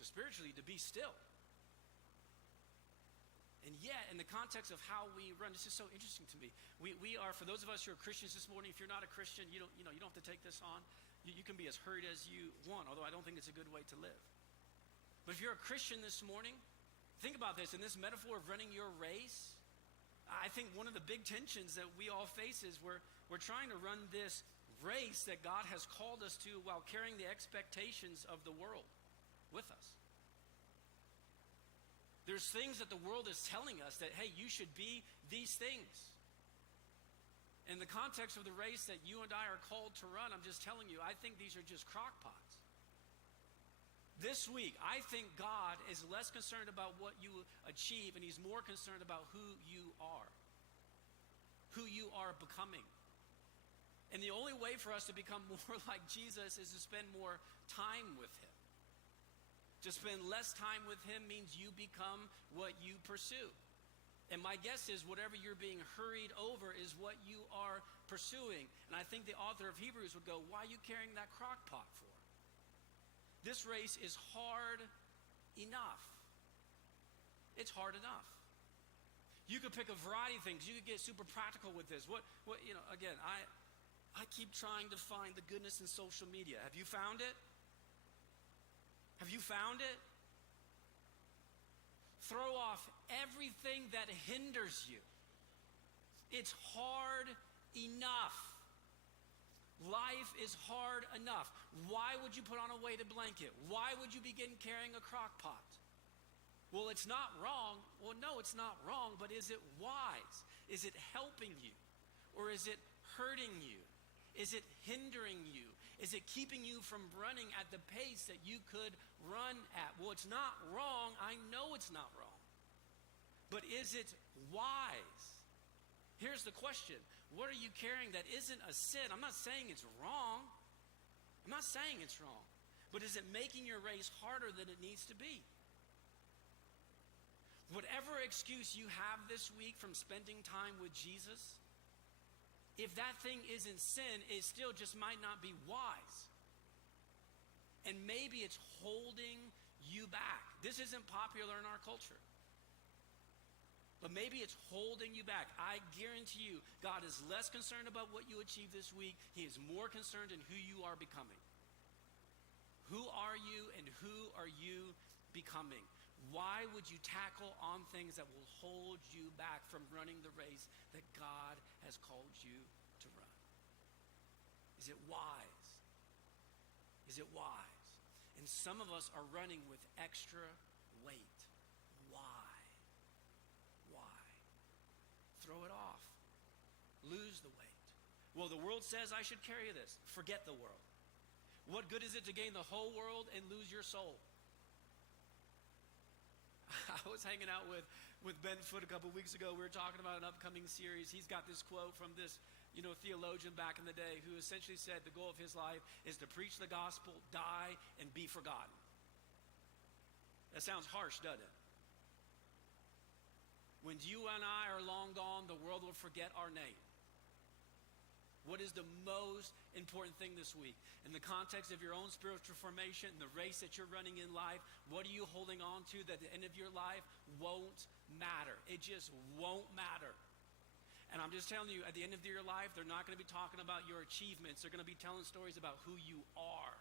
to spiritually to be still. And yet, in the context of how we run, this is so interesting to me. We are, for those of us who are Christians this morning, if you're not a Christian, you don't have to take this on. You can be as hurried as you want, although I don't think it's a good way to live. But if you're a Christian this morning, think about this. In this metaphor of running your race, I think one of the big tensions that we all face is we're trying to run this race that God has called us to while carrying the expectations of the world with us. There's things that the world is telling us that, hey, you should be these things. In the context of the race that you and I are called to run, I'm just telling you, I think these are just crock pots. This week, I think God is less concerned about what you achieve, and He's more concerned about who you are becoming. And the only way for us to become more like Jesus is to spend more time with Him. To spend less time with Him means you become what you pursue. And my guess is whatever you're being hurried over is what you are pursuing. And I think the author of Hebrews would go, why are you carrying that crock pot for? This race is hard enough. It's hard enough. You could pick a variety of things. You could get super practical with this. Again, I keep trying to find the goodness in social media. Have you found it? Have you found it? Throw off everything that hinders you. It's hard enough. Life is hard enough. Why would you put on a weighted blanket? Why would you begin carrying a crock pot? Well, it's not wrong. Well, no, it's not wrong, but is it wise? Is it helping you? Or is it hurting you? Is it hindering you? Is it keeping you from running at the pace that you could run at? Well, it's not wrong. I know it's not wrong. But is it wise? Here's the question. What are you carrying that isn't a sin? I'm not saying it's wrong. I'm not saying it's wrong. But is it making your race harder than it needs to be? Whatever excuse you have this week from spending time with Jesus, if that thing isn't sin, it still just might not be wise. And maybe it's holding you back. This isn't popular in our culture. But maybe it's holding you back. I guarantee you, God is less concerned about what you achieve this week. He is more concerned in who you are becoming. Who are you and who are you becoming? Why would you tackle on things that will hold you back from running the race that God has called you to run? Is it wise? Is it wise? And some of us are running with extra weight. Why? Why? Throw it off. Lose the weight. Well, the world says I should carry this. Forget the world. What good is it to gain the whole world and lose your soul? I was hanging out with Ben Foote a couple weeks ago. We were talking about an upcoming series. He's got this quote from this, theologian back in the day who essentially said the goal of his life is to preach the gospel, die, and be forgotten. That sounds harsh, doesn't it? When you and I are long gone, the world will forget our name. What is the most important thing this week? In the context of your own spiritual formation, the race that you're running in life, what are you holding on to that at the end of your life won't matter? It just won't matter. And I'm just telling you, at the end of your life, they're not going to be talking about your achievements. They're going to be telling stories about who you are.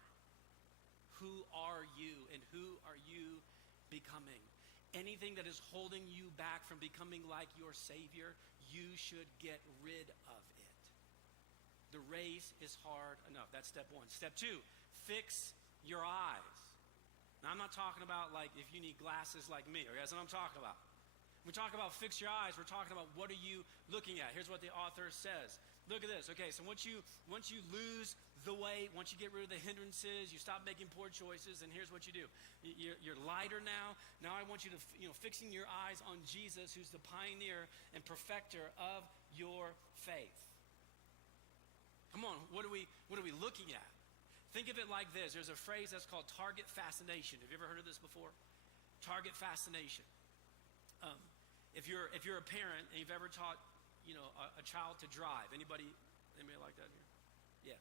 Who are you and who are you becoming? Anything that is holding you back from becoming like your Savior, you should get rid of it. The race is hard enough. That's step one. Step two, fix your eyes. Now, I'm not talking about like if you need glasses like me, okay? That's what I'm talking about. When we talk about fix your eyes, we're talking about what are you looking at. Here's what the author says. Look at this. Okay, so once you lose the weight, once you get rid of the hindrances, you stop making poor choices, and here's what you do. You're lighter now. Now I want you to, fixing your eyes on Jesus, who's the pioneer and perfecter of your faith. Come on, what are we looking at? Think of it like this. There's a phrase that's called target fascination. Have you ever heard of this before? Target fascination. If you're a parent and you've ever taught, a child to drive, anybody like that here? Yeah.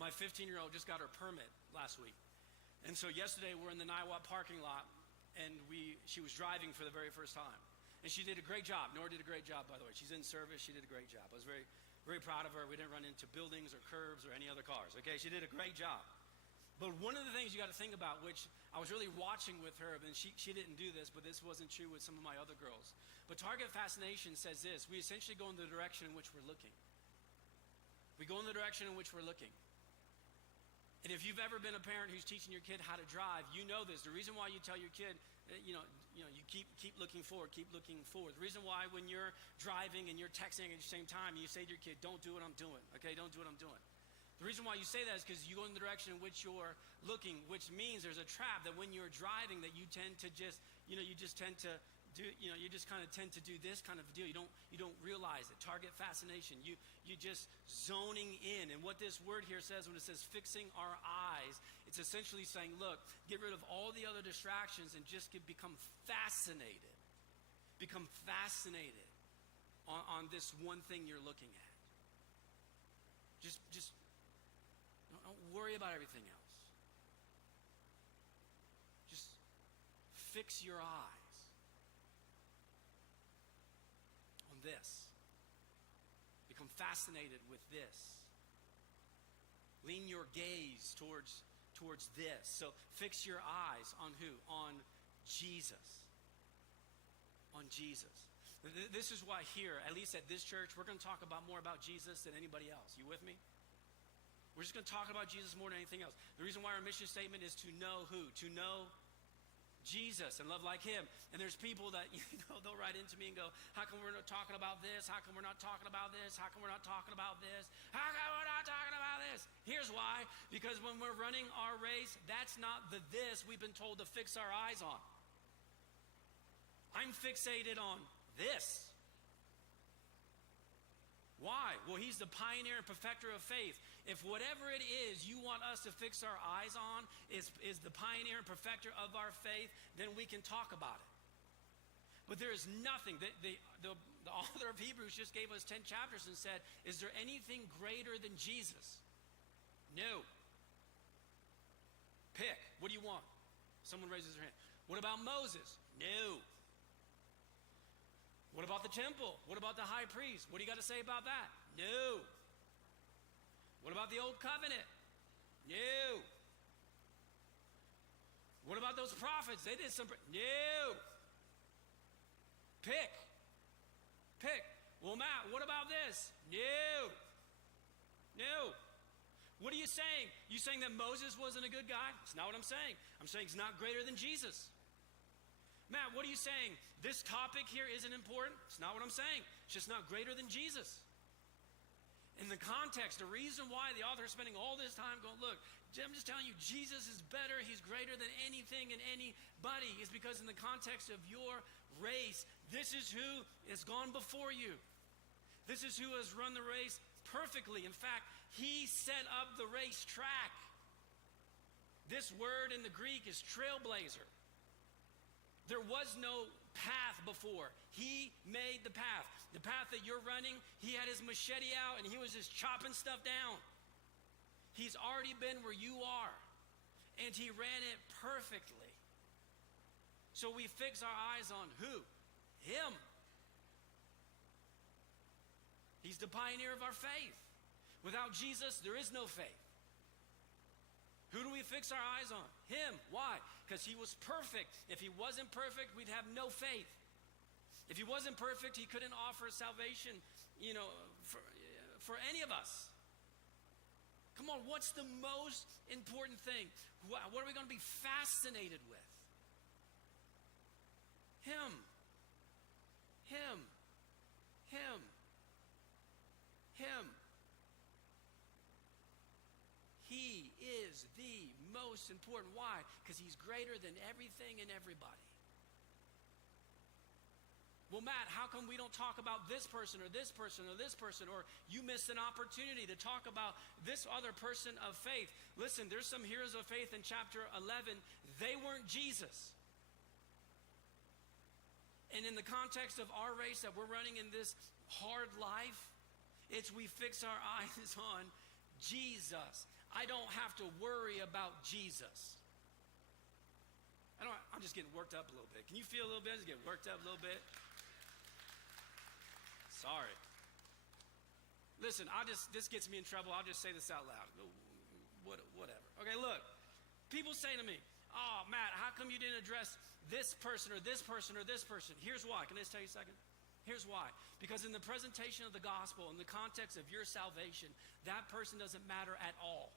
My 15-year-old just got her permit last week, and so yesterday we're in the Niwot parking lot, and she was driving for the very first time, and she did a great job. Nora did a great job, by the way. She's in service. She did a great job. I was very, very proud of her. We didn't run into buildings or curbs or any other cars. Okay, she did a great job. But one of the things you got to think about, which I was really watching with her, and she didn't do this, but this wasn't true with some of my other girls. But target fascination says this: we essentially go in the direction in which we're looking. We go in the direction in which we're looking. And if you've ever been a parent who's teaching your kid how to drive, you know this. The reason why you tell your kid, you keep looking forward, keep looking forward. The reason why when you're driving and you're texting at the same time, you say to your kid, don't do what I'm doing, okay? Don't do what I'm doing. The reason why you say that is because you go in the direction in which you're looking, which means there's a trap that when you're driving that you tend to just, you tend to do, you just kind of tend to do this kind of deal. You don't realize it. Target fascination. You just zoning in. And what this word here says when it says fixing our eyes, it's essentially saying, look, get rid of all the other distractions and just become fascinated. Become fascinated on this one thing you're looking at. Just don't worry about everything else. Just fix your eyes on this. Become fascinated with this. Lean your gaze towards this. So fix your eyes on who? On Jesus. On Jesus. This is why here, at least at this church, we're going to talk more about Jesus than anybody else. You with me? We're just going to talk about Jesus more than anything else. The reason why our mission statement is to know who? To know Jesus and love like him. And there's people that, they'll write into me and go, how come we're not talking about this? How come we're not talking about this? How come we're not talking about this? How come we're not talking about this? Here's why. Because when we're running our race, that's not the this we've been told to fix our eyes on. I'm fixated on this. Why? Well, he's the pioneer and perfecter of faith. If whatever it is you want us to fix our eyes on is the pioneer and perfecter of our faith, then we can talk about it. But there is nothing. The author of Hebrews just gave us 10 chapters and said, is there anything greater than Jesus? No. Pick. What do you want? Someone raises their hand. What about Moses? No. What about the temple? What about the high priest? What do you got to say about that? No. What about the old covenant? No. What about those prophets? They did some. No. Pick. Well, Matt, what about this? No. What are you saying? You saying that Moses wasn't a good guy? It's not what I'm saying. I'm saying he's not greater than Jesus. Matt, what are you saying? This topic here isn't important? It's not what I'm saying. It's just not greater than Jesus. In the context, the reason why the author is spending all this time going, look, I'm just telling you, Jesus is better. He's greater than anything and anybody, is because in the context of your race, this is who has gone before you. This is who has run the race perfectly. In fact, he set up the racetrack. This word in the Greek is trailblazer. There was no path before. He made the path. The path that you're running, he had his machete out and he was just chopping stuff down. He's already been where you are, and he ran it perfectly. So we fix our eyes on who? Him. He's the pioneer of our faith. Without Jesus, there is no faith. Who do we fix our eyes on? Him. Why? Because he was perfect. If he wasn't perfect, we'd have no faith. If he wasn't perfect, he couldn't offer salvation, for any of us. Come on, what's the most important thing? What are we going to be fascinated with? Him. He is the most important. Why? Because he's greater than everything and everybody. Well, Matt, how come we don't talk about this person or this person or this person, or you missed an opportunity to talk about this other person of faith? Listen, there's some heroes of faith in chapter 11. They weren't Jesus. And in the context of our race that we're running in this hard life, it's we fix our eyes on Jesus. I don't have to worry about Jesus. I'm just getting worked up a little bit. Can you feel a little bit? I'm just getting worked up a little bit. Sorry. Listen, this gets me in trouble. I'll just say this out loud. Whatever. Okay, look. People say to me, oh, Matt, how come you didn't address this person or this person or this person? Here's why. Can I just tell you a second? Here's why. Because in the presentation of the gospel, in the context of your salvation, that person doesn't matter at all.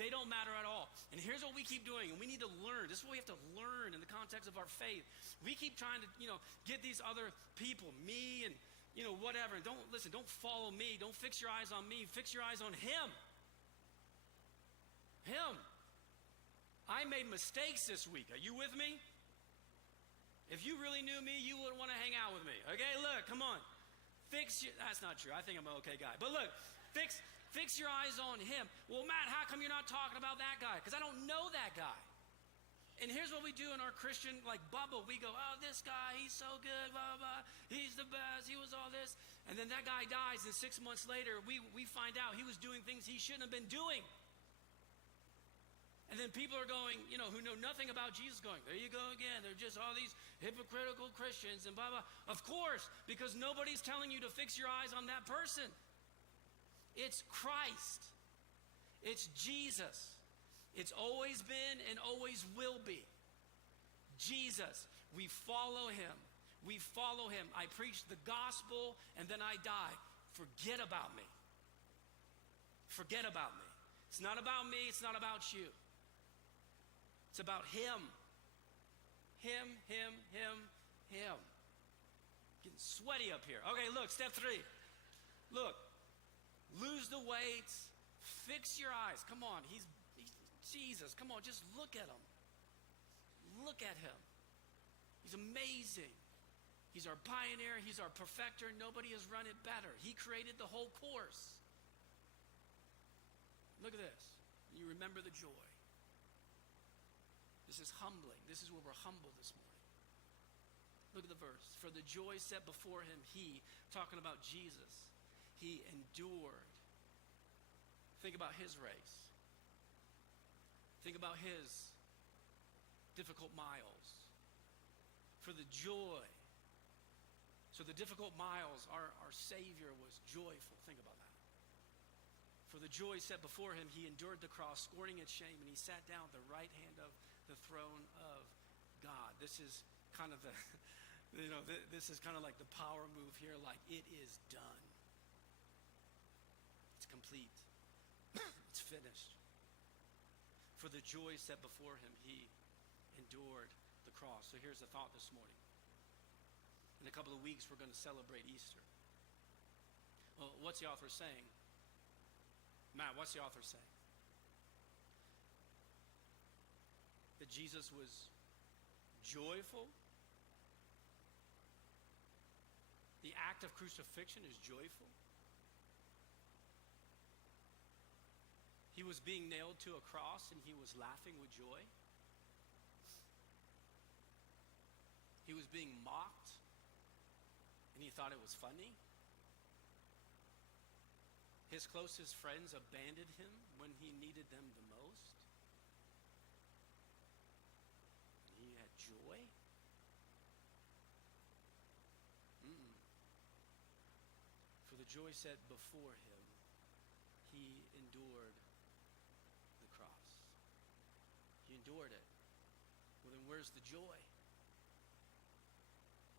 They don't matter at all. And here's what we keep doing, and we need to learn. This is what we have to learn in the context of our faith. We keep trying to, get these other people, me and, whatever. And don't follow me. Don't fix your eyes on me. Fix your eyes on him. Him. I made mistakes this week. Are you with me? If you really knew me, you wouldn't want to hang out with me. Okay, look, come on. That's not true. I think I'm an okay guy. But look, fix your eyes on him. Well, Matt, how come you're not talking about that guy? Because I don't know that guy. And here's what we do in our Christian bubble. We go, oh, this guy, he's so good, blah, blah, blah. He's the best. He was all this. And then that guy dies, and 6 months later, we find out he was doing things he shouldn't have been doing. And then people are going, who know nothing about Jesus, going, there you go again. They're just all these hypocritical Christians and blah, blah. Of course, because nobody's telling you to fix your eyes on that person. It's Christ. It's Jesus. It's always been and always will be. Jesus. We follow him. We follow him. I preach the gospel and then I die. Forget about me. Forget about me. It's not about me. It's not about you. It's about him. Him. Getting sweaty up here. Okay, look, step 3. Look, lose the weight. Fix your eyes. Come on, he's Jesus. Come on, just look at him. Look at him. He's amazing. He's our pioneer. He's our perfecter. Nobody has run it better. He created the whole course. Look at this. You remember the joy. This is humbling. This is where we're humble this morning. Look at the verse. For the joy set before him, he, talking about Jesus, he endured. Think about his race. Think about his difficult miles. For the joy. So the difficult miles, our Savior was joyful. Think about that. For the joy set before him, he endured the cross, scorning its shame, and he sat down at the right hand of the throne of God. This is kind of the, this is kind of like the power move here, like it is done. It's complete. It's finished. For the joy set before him, he endured the cross. So here's the thought this morning. In a couple of weeks, we're going to celebrate Easter. Well, what's the author saying? Matt, what's the author saying? That Jesus was joyful? The act of crucifixion is joyful. He was being nailed to a cross and he was laughing with joy. He was being mocked and he thought it was funny. His closest friends abandoned him when he needed them the most. He had joy. For the joy set before him, he endured the cross. He endured it. Well, then where's the joy?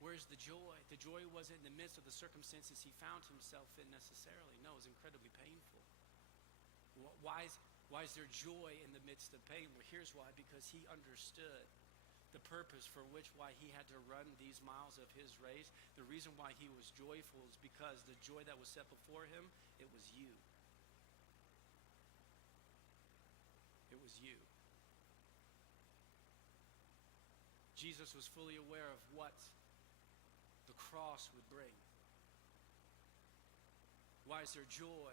Where's the joy? The joy wasn't in the midst of the circumstances he found himself in necessarily. No, it was incredibly painful. Why is there joy in the midst of pain? Well, here's why. Because he understood the purpose for why he had to run these miles of his race. The reason why he was joyful is because the joy that was set before him, it was you. It was you. Jesus was fully aware of what the cross would bring. Why is there joy?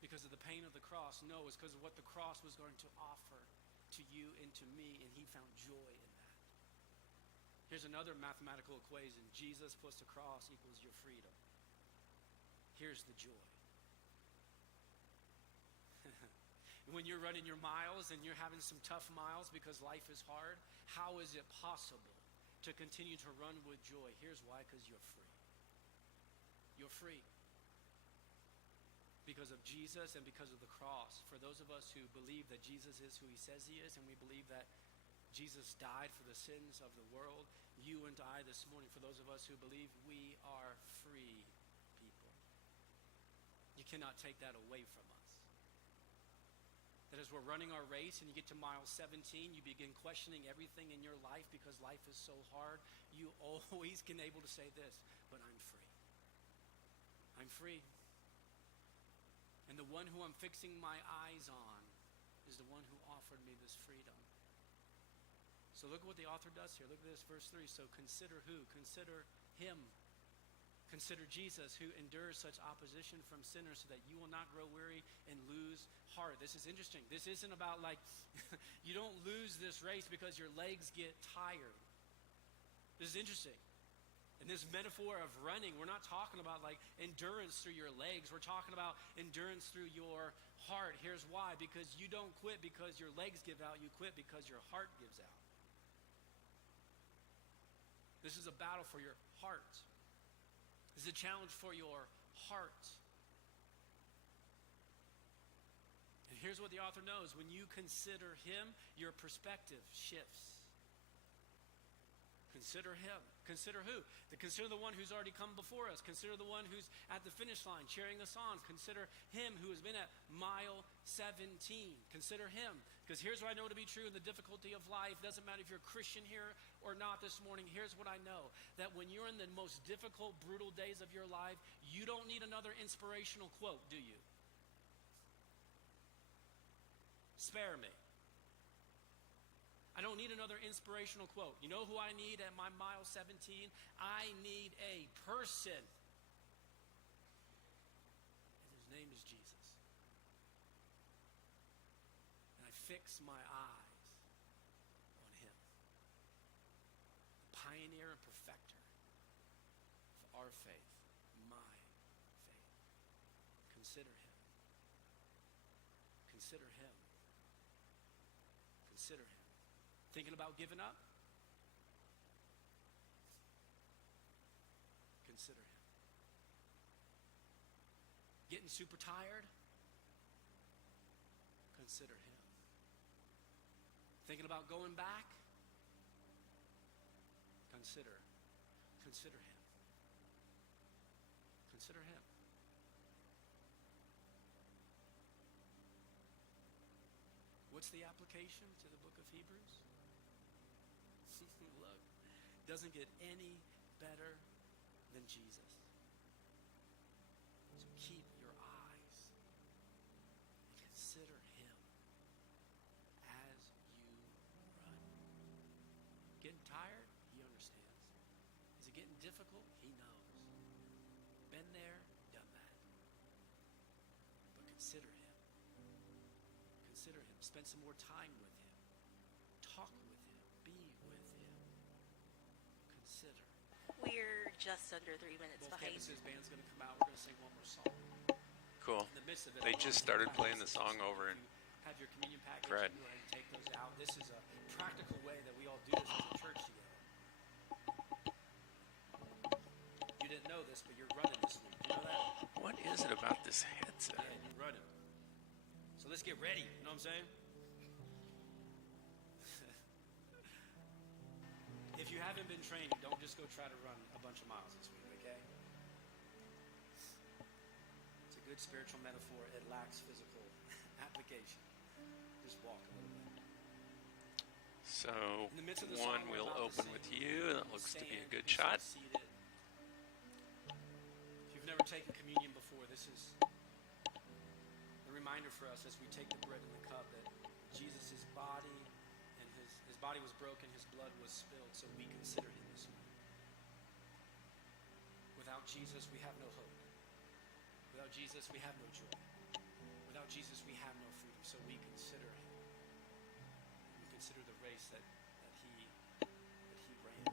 Because of the pain of the cross? No, it's because of what the cross was going to offer to you and to me, and he found joy in that. Here's another mathematical equation. Jesus plus the cross equals your freedom. Here's the joy. When you're running your miles and you're having some tough miles because life is hard, how is it possible to continue to run with joy? Here's why, because you're free. You're free. Because of Jesus and because of the cross. For those of us who believe that Jesus is who he says he is, and we believe that Jesus died for the sins of the world, you and I this morning, for those of us who believe we are free people. You cannot take that away from us. That as we're running our race and you get to mile 17, you begin questioning everything in your life because life is so hard. You always can able to say this, but I'm free. I'm free. And the one who I'm fixing my eyes on is the one who offered me this freedom. So look at what the author does here. Look at this, verse 3. So consider who? Consider him. Consider Jesus, who endures such opposition from sinners so that you will not grow weary and lose heart. This is interesting. This isn't about like, you don't lose this race because your legs get tired. This is interesting. In this metaphor of running, we're not talking about like endurance through your legs. We're talking about endurance through your heart. Here's why. Because you don't quit because your legs give out. You quit because your heart gives out. This is a battle for your heart. This is a challenge for your heart. And here's what the author knows. When you consider him, your perspective shifts. Consider him. Consider who? Consider the one who's already come before us. Consider the one who's at the finish line cheering us on. Consider him who has been at mile 17. Consider him. Because here's what I know to be true in the difficulty of life. Doesn't matter if you're a Christian here or not this morning. Here's what I know. That when you're in the most difficult, brutal days of your life, you don't need another inspirational quote, do you? Spare me. I don't need another inspirational quote. You know who I need at my mile 17? I need a person. And his name is Jesus. And I fix my eyes on him. The pioneer and perfecter of our faith, my faith. Consider him. Consider him. Consider him. Thinking about giving up? Consider him. Getting super tired? Consider him. Thinking about going back? Consider him. Consider him. What's the application to the book of Hebrews? Look, doesn't get any better than Jesus. So keep your eyes and consider him as you run. Getting tired? He understands. Is it getting difficult? He knows. Been there, done that. But consider him. Consider him. Spend some more time with him. Talk with him. Be with him. Consider. We're just under 3 minutes Both behind. campuses, band's going to come out. We're going to sing one more song. Cool. In the midst of it, They I just want to started take playing the practice. song over in You have your communion package. Fred. Go ahead and take those out. This is a practical way that we all do this as a church together. You didn't know this, but you're running this week. You know that? What is it about this headset? Yeah, you're running. So let's get ready. You know what I'm saying? If you haven't been training, don't just go try to run a bunch of miles this week, okay? It's a good spiritual metaphor. It lacks physical application. Just walk a little bit. So, In the midst of the one song we're will about to open sing, with you. That looks to be a stand, good be shot. seated. If you've never taken communion before, this is a reminder for us as we take the bread and the cup that Jesus' body and his body was broken, his blood was spilled, so we consider him this morning. Without Jesus, we have no hope. Without Jesus, we have no joy. Without Jesus, we have no freedom, so we consider him. We consider the race that he ran.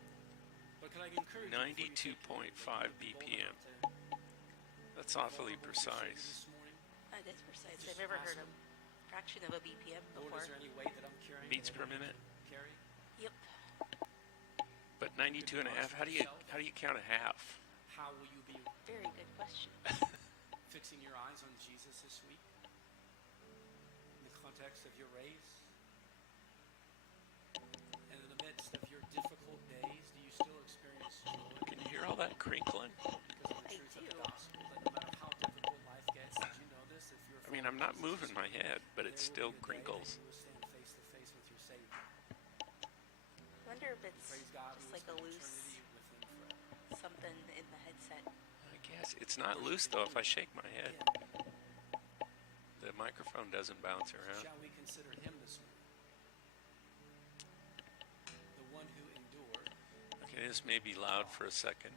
But can I encourage you, before you take 92.5 communion, that you would be bold BPM. enough to That's awfully walk over with me precise. this morning? That is precise. Just I've never heard ask a him. fraction of a BPM Lord, before. is there any weight that I'm carrying? Beats that I per need minute? to carry? Yep. But 92 and a half, how do you count a half? How will you be Very good question. fixing your eyes on Jesus this week? In the context of your race? And in the midst of your difficult days, do you still experience joy? Can you hear all that crinkling? Because of the I truth of do. the gospel, that no matter how difficult life gets, did you know this? If you're I mean, I'm not moving my head, but it there still will be a day that crinkles. you will stand face to face with your Savior. I wonder if it's Praise God, just we like a will spend loose eternity with him forever. something in the headset. I guess it's not loose though if I shake my head. Yeah. The microphone doesn't bounce around. Shall we consider him this morning? The one who endured. Okay, this may be loud for a second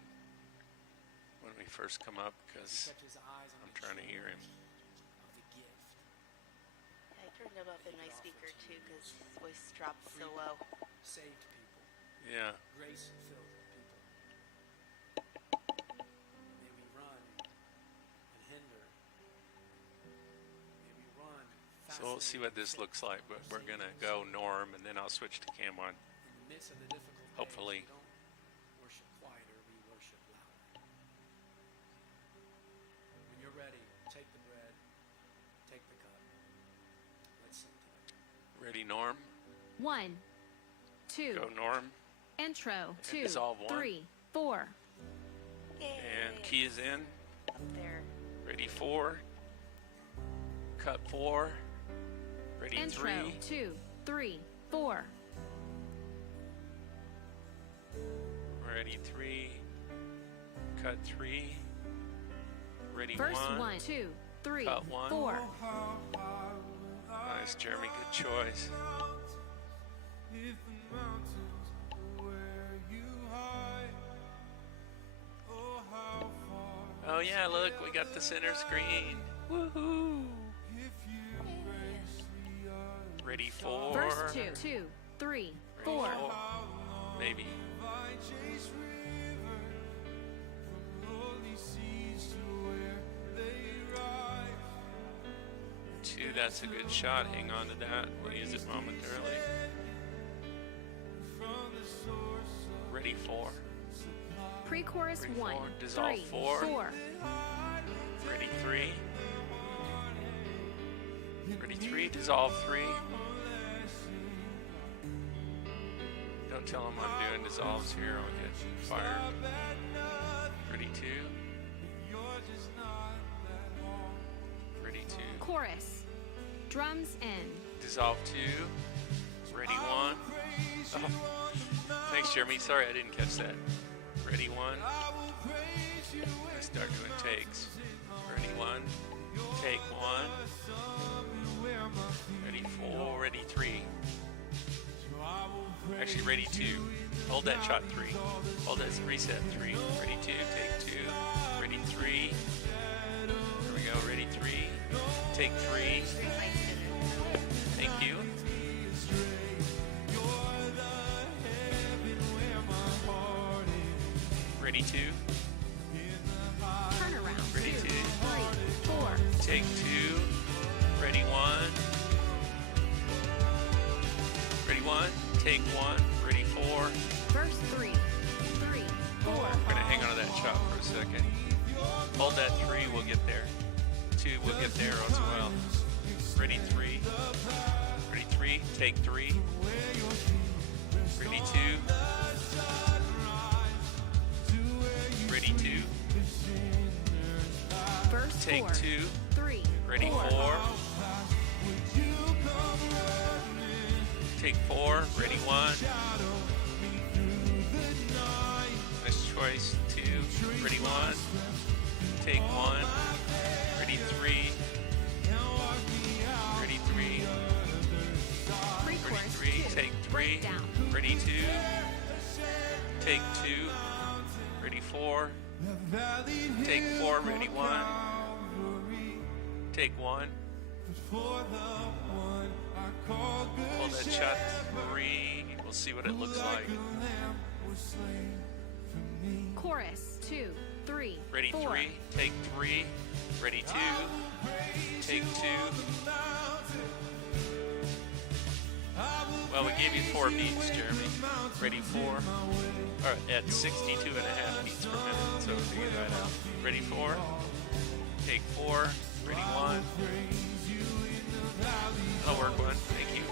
when we first come up He because kept his eyes on I'm the trying to joy hear him. of the gift. I turned him up in my speaker too because his voice dropped so low. Saved people. Yeah, Grace-filled people. May we run and hinder. May we run so we'll see what this looks like, but we're gonna go Norm and then I'll switch to Cam on. In the midst of the difficult Hopefully. days, we don't worship quieter, we worship louder. When you're ready, take the bread, take the cup. Let's sing together. Ready, Norm? 1, 2, Go Norm. intro, 2, dissolve 1. 3, 4. Yay! And key is in. Up there. Ready 4. Cut 4. Ready Intro, 3. 2, 3, 4. Ready 3. Cut 3. Ready Verse 1. 1, 2, 3, Cut 1. 4. Nice, Jeremy. Good choice. If yeah, look, we got the center screen. Woohoo! Ready for Verse 2, 3, 4. Maybe. 2, that's a good shot. Hang on to that. We'll use it momentarily. Ready 4. Pre-chorus Ready 1, 4. Dissolve 3, 4. 4. Ready 3. Ready 3. Dissolve 3. Don't tell them I'm doing dissolves here. I'll get fired. Ready 2. Ready 2. Chorus. Drums in. Dissolve 2. Ready 1. Oh. Thanks, Jeremy. Sorry I didn't catch that. Ready 1. Let's start doing takes. Ready 1. Take 1. Ready 4. Ready 3. Actually, ready 2. Hold that shot 3. Hold that reset 3. Ready 2. Take 2. Ready 3. Here we go. Ready 3. Take 3. Thank you. Ready 2. Turn around. Ready 2. 3, 4. Take 2. Ready 1. Ready 1. Take 1. Ready 4. Verse 3, 3, 4. We're gonna hang on to that shot for a second. Hold that 3. We'll get there. 2. We'll get there as well. Ready 3. Ready 3. Take 3. Ready 2. Ready 2. Verse Take 4, 2. 3, Ready 4. Take 4. Ready 1. Nice choice. 2. Ready 1. Take 1. Ready 3. Ready 3. Ready Pre-chorus 3. 2. Take 3. Breakdown. Ready 2. Take 2. Ready 4. Take 4. Ready 1. Take 1. Hold that shot 3. We'll see what it looks like. Chorus 2, 3, Ready 4. 3. Take 3. Ready 2. Take 2. Well, we gave you 4 beats, Jeremy. Ready 4. Or at 62.5 beats per minute. So figure that out. Ready 4. Take 4. Ready 1. That'll work 1. Thank you.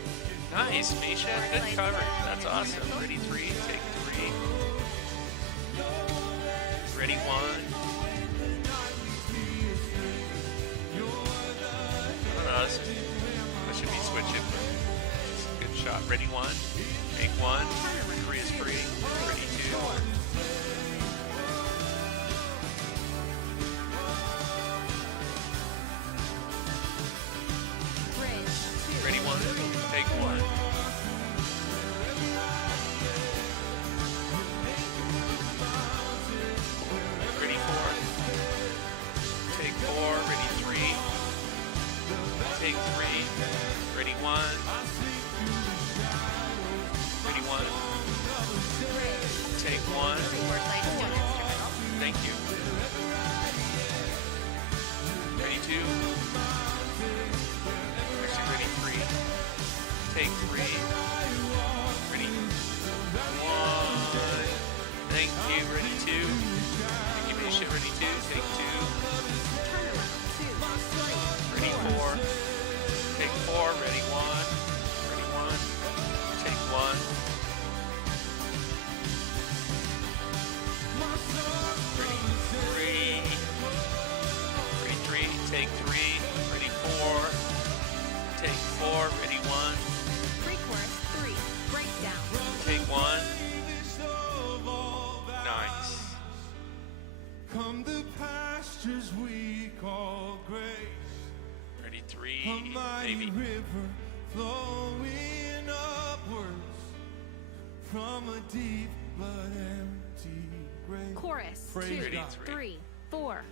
Nice, Misha. Good cover. That's awesome. Ready 3. Take 3. Ready 1. I should be switching. Good shot. Ready 1. Take 1. 3 is free. Ready 2. Bridge 2. Ready 1. Take 1. Ready 4. Take 4. Ready 3. Take 3. Ready 1. Ready 1. Take 1. Thank you. Ready 2. Actually, ready 3. Take 3. Ready 1. Thank you. Ready 2. Thank you, Misha. Ready 2. Take 2. Turn around 2, 3. Ready 4. Take 4. Ready 1. Ready 1. Take 1. Ready 3. Ready 3. Take 3. Ready 4. Take 4. Ready 1. Pre-chorus 3. Breakdown. Take 1. Nice. Come the pastures we call grace. Ready 3. A mighty Maybe. river flowing upwards from a deep but empty grave. Chorus Praise 2, Ready God. 3. 3, 4.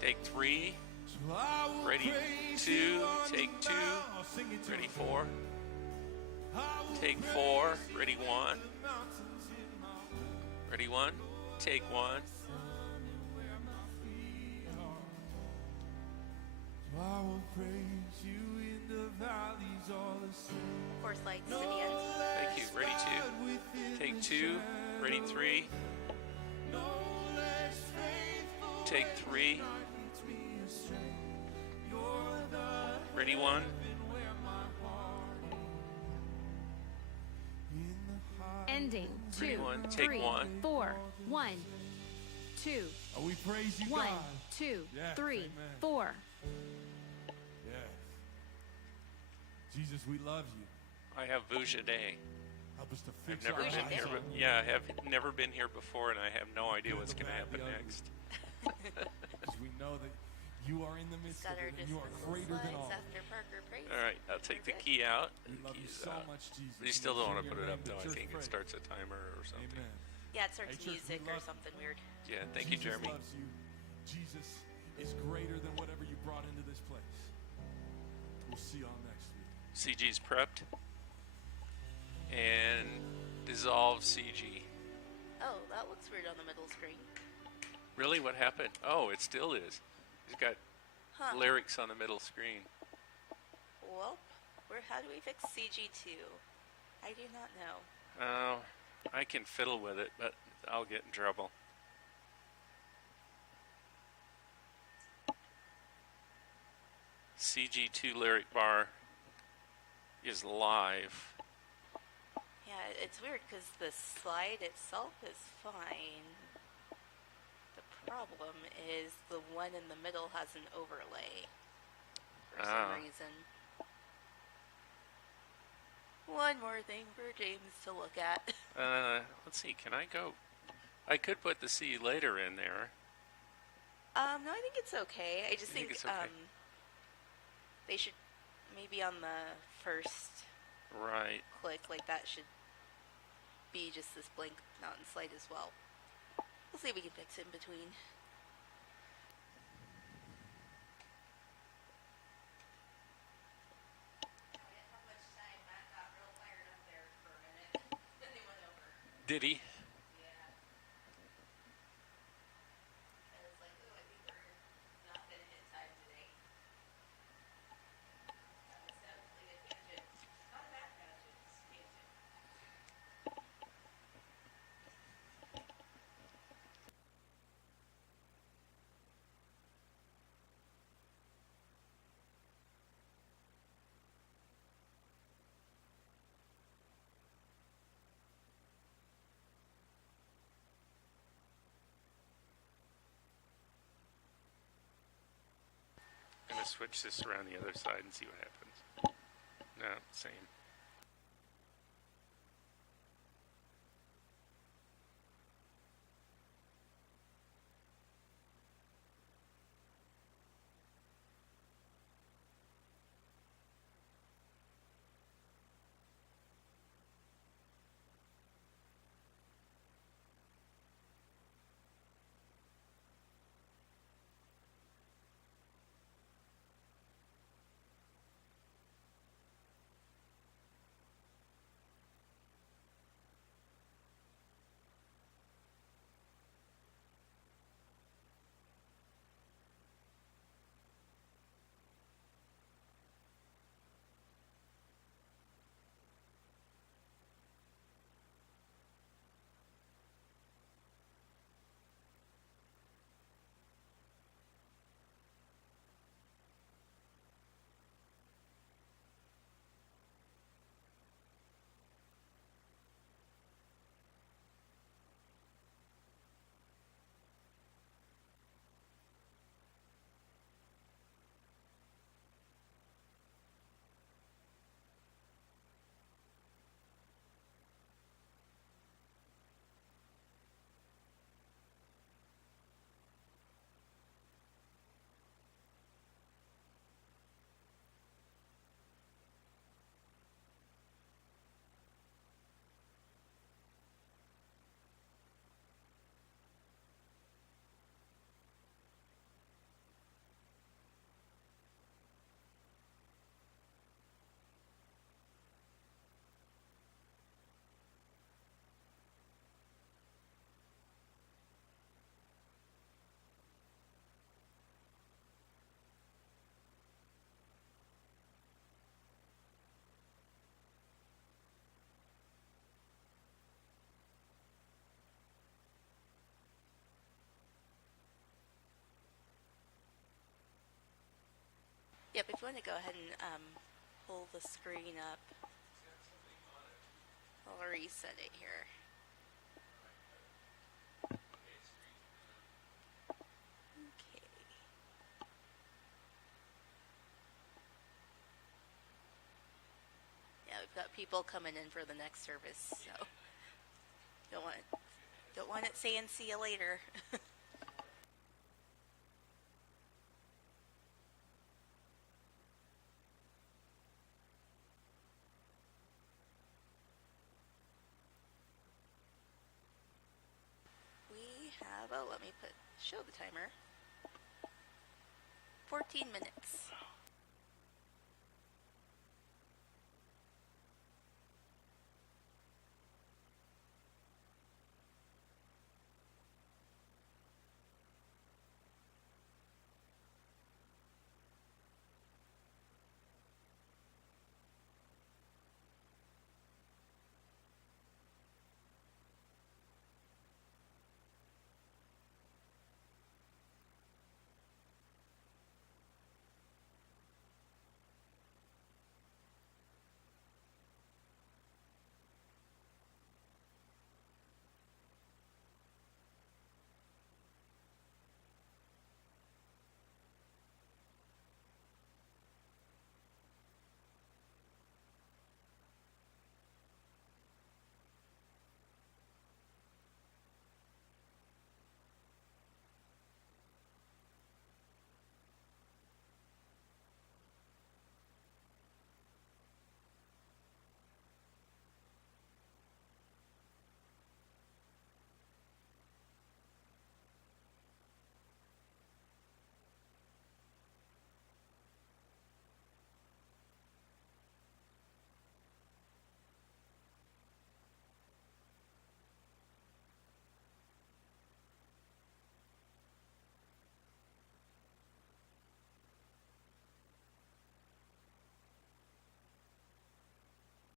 Take 3. So I will Ready, praise 2. you on Take the 2. mountain. Sing it to Ready, him. 4. I will Take praise 4. you Ready, 1. on the mountains in my way. Ready, 1. Take 1. Where my feet are. So I will praise you in the valleys, all the same. Force lights to the end. Thank you. Ready, 2. Take 2. Ready, 3. Take 3. Ready, 1. Ending. 2, Ready, 1. Take 3, 1. 4. 1, 2, Oh, we praise you, 1, God. 2, Yes, 3, amen. 4. Yes. Jesus, we love you. I have Vuja Day. Help us to I've fix never our been eyes here, on but you. yeah, I have never been here before, and I have no idea what's going to happen next. Because we know that you are in the midst of Got our it and you are dismissal greater than slides all. after Parker prays. All right, I'll take the We're good. key out. We love you Keys so out. much, Jesus. You still don't want to In put your it up, name, the though. I church think it prays. starts a timer or something. Amen. Yeah, it starts Hey, church, we music or love- something weird. Yeah, thank you, Jesus Jeremy. loves you. Jesus is greater than whatever you brought into this place. We'll see y'all next week. CG's prepped. And dissolve CG. Oh, that looks weird on the middle screen. Really, what happened? Oh, it still is. He's got Huh. lyrics on the middle screen. Well, how do we fix CG2? I do not know. Oh, I can fiddle with it, but I'll get in trouble. CG2 lyric bar is live. Yeah, it's weird because the slide itself is fine. The problem is the one in the middle has an overlay for some reason. One more thing for James to look at. Let's see, can I go? I could put the see you later in there. No, I think it's okay. I just You think think, it's okay? they should maybe on the first Right. click, like that should be just this blank mountain slide as well. We'll see if we can fix it in between. Did he? I'm gonna switch this around the other side and see what happens. No, same. Yep, if you want to go ahead and pull the screen up, I'll reset it here. Okay. Yeah, we've got people coming in for the next service, so don't want it saying see you later. We have, let me show the timer. 14 minutes.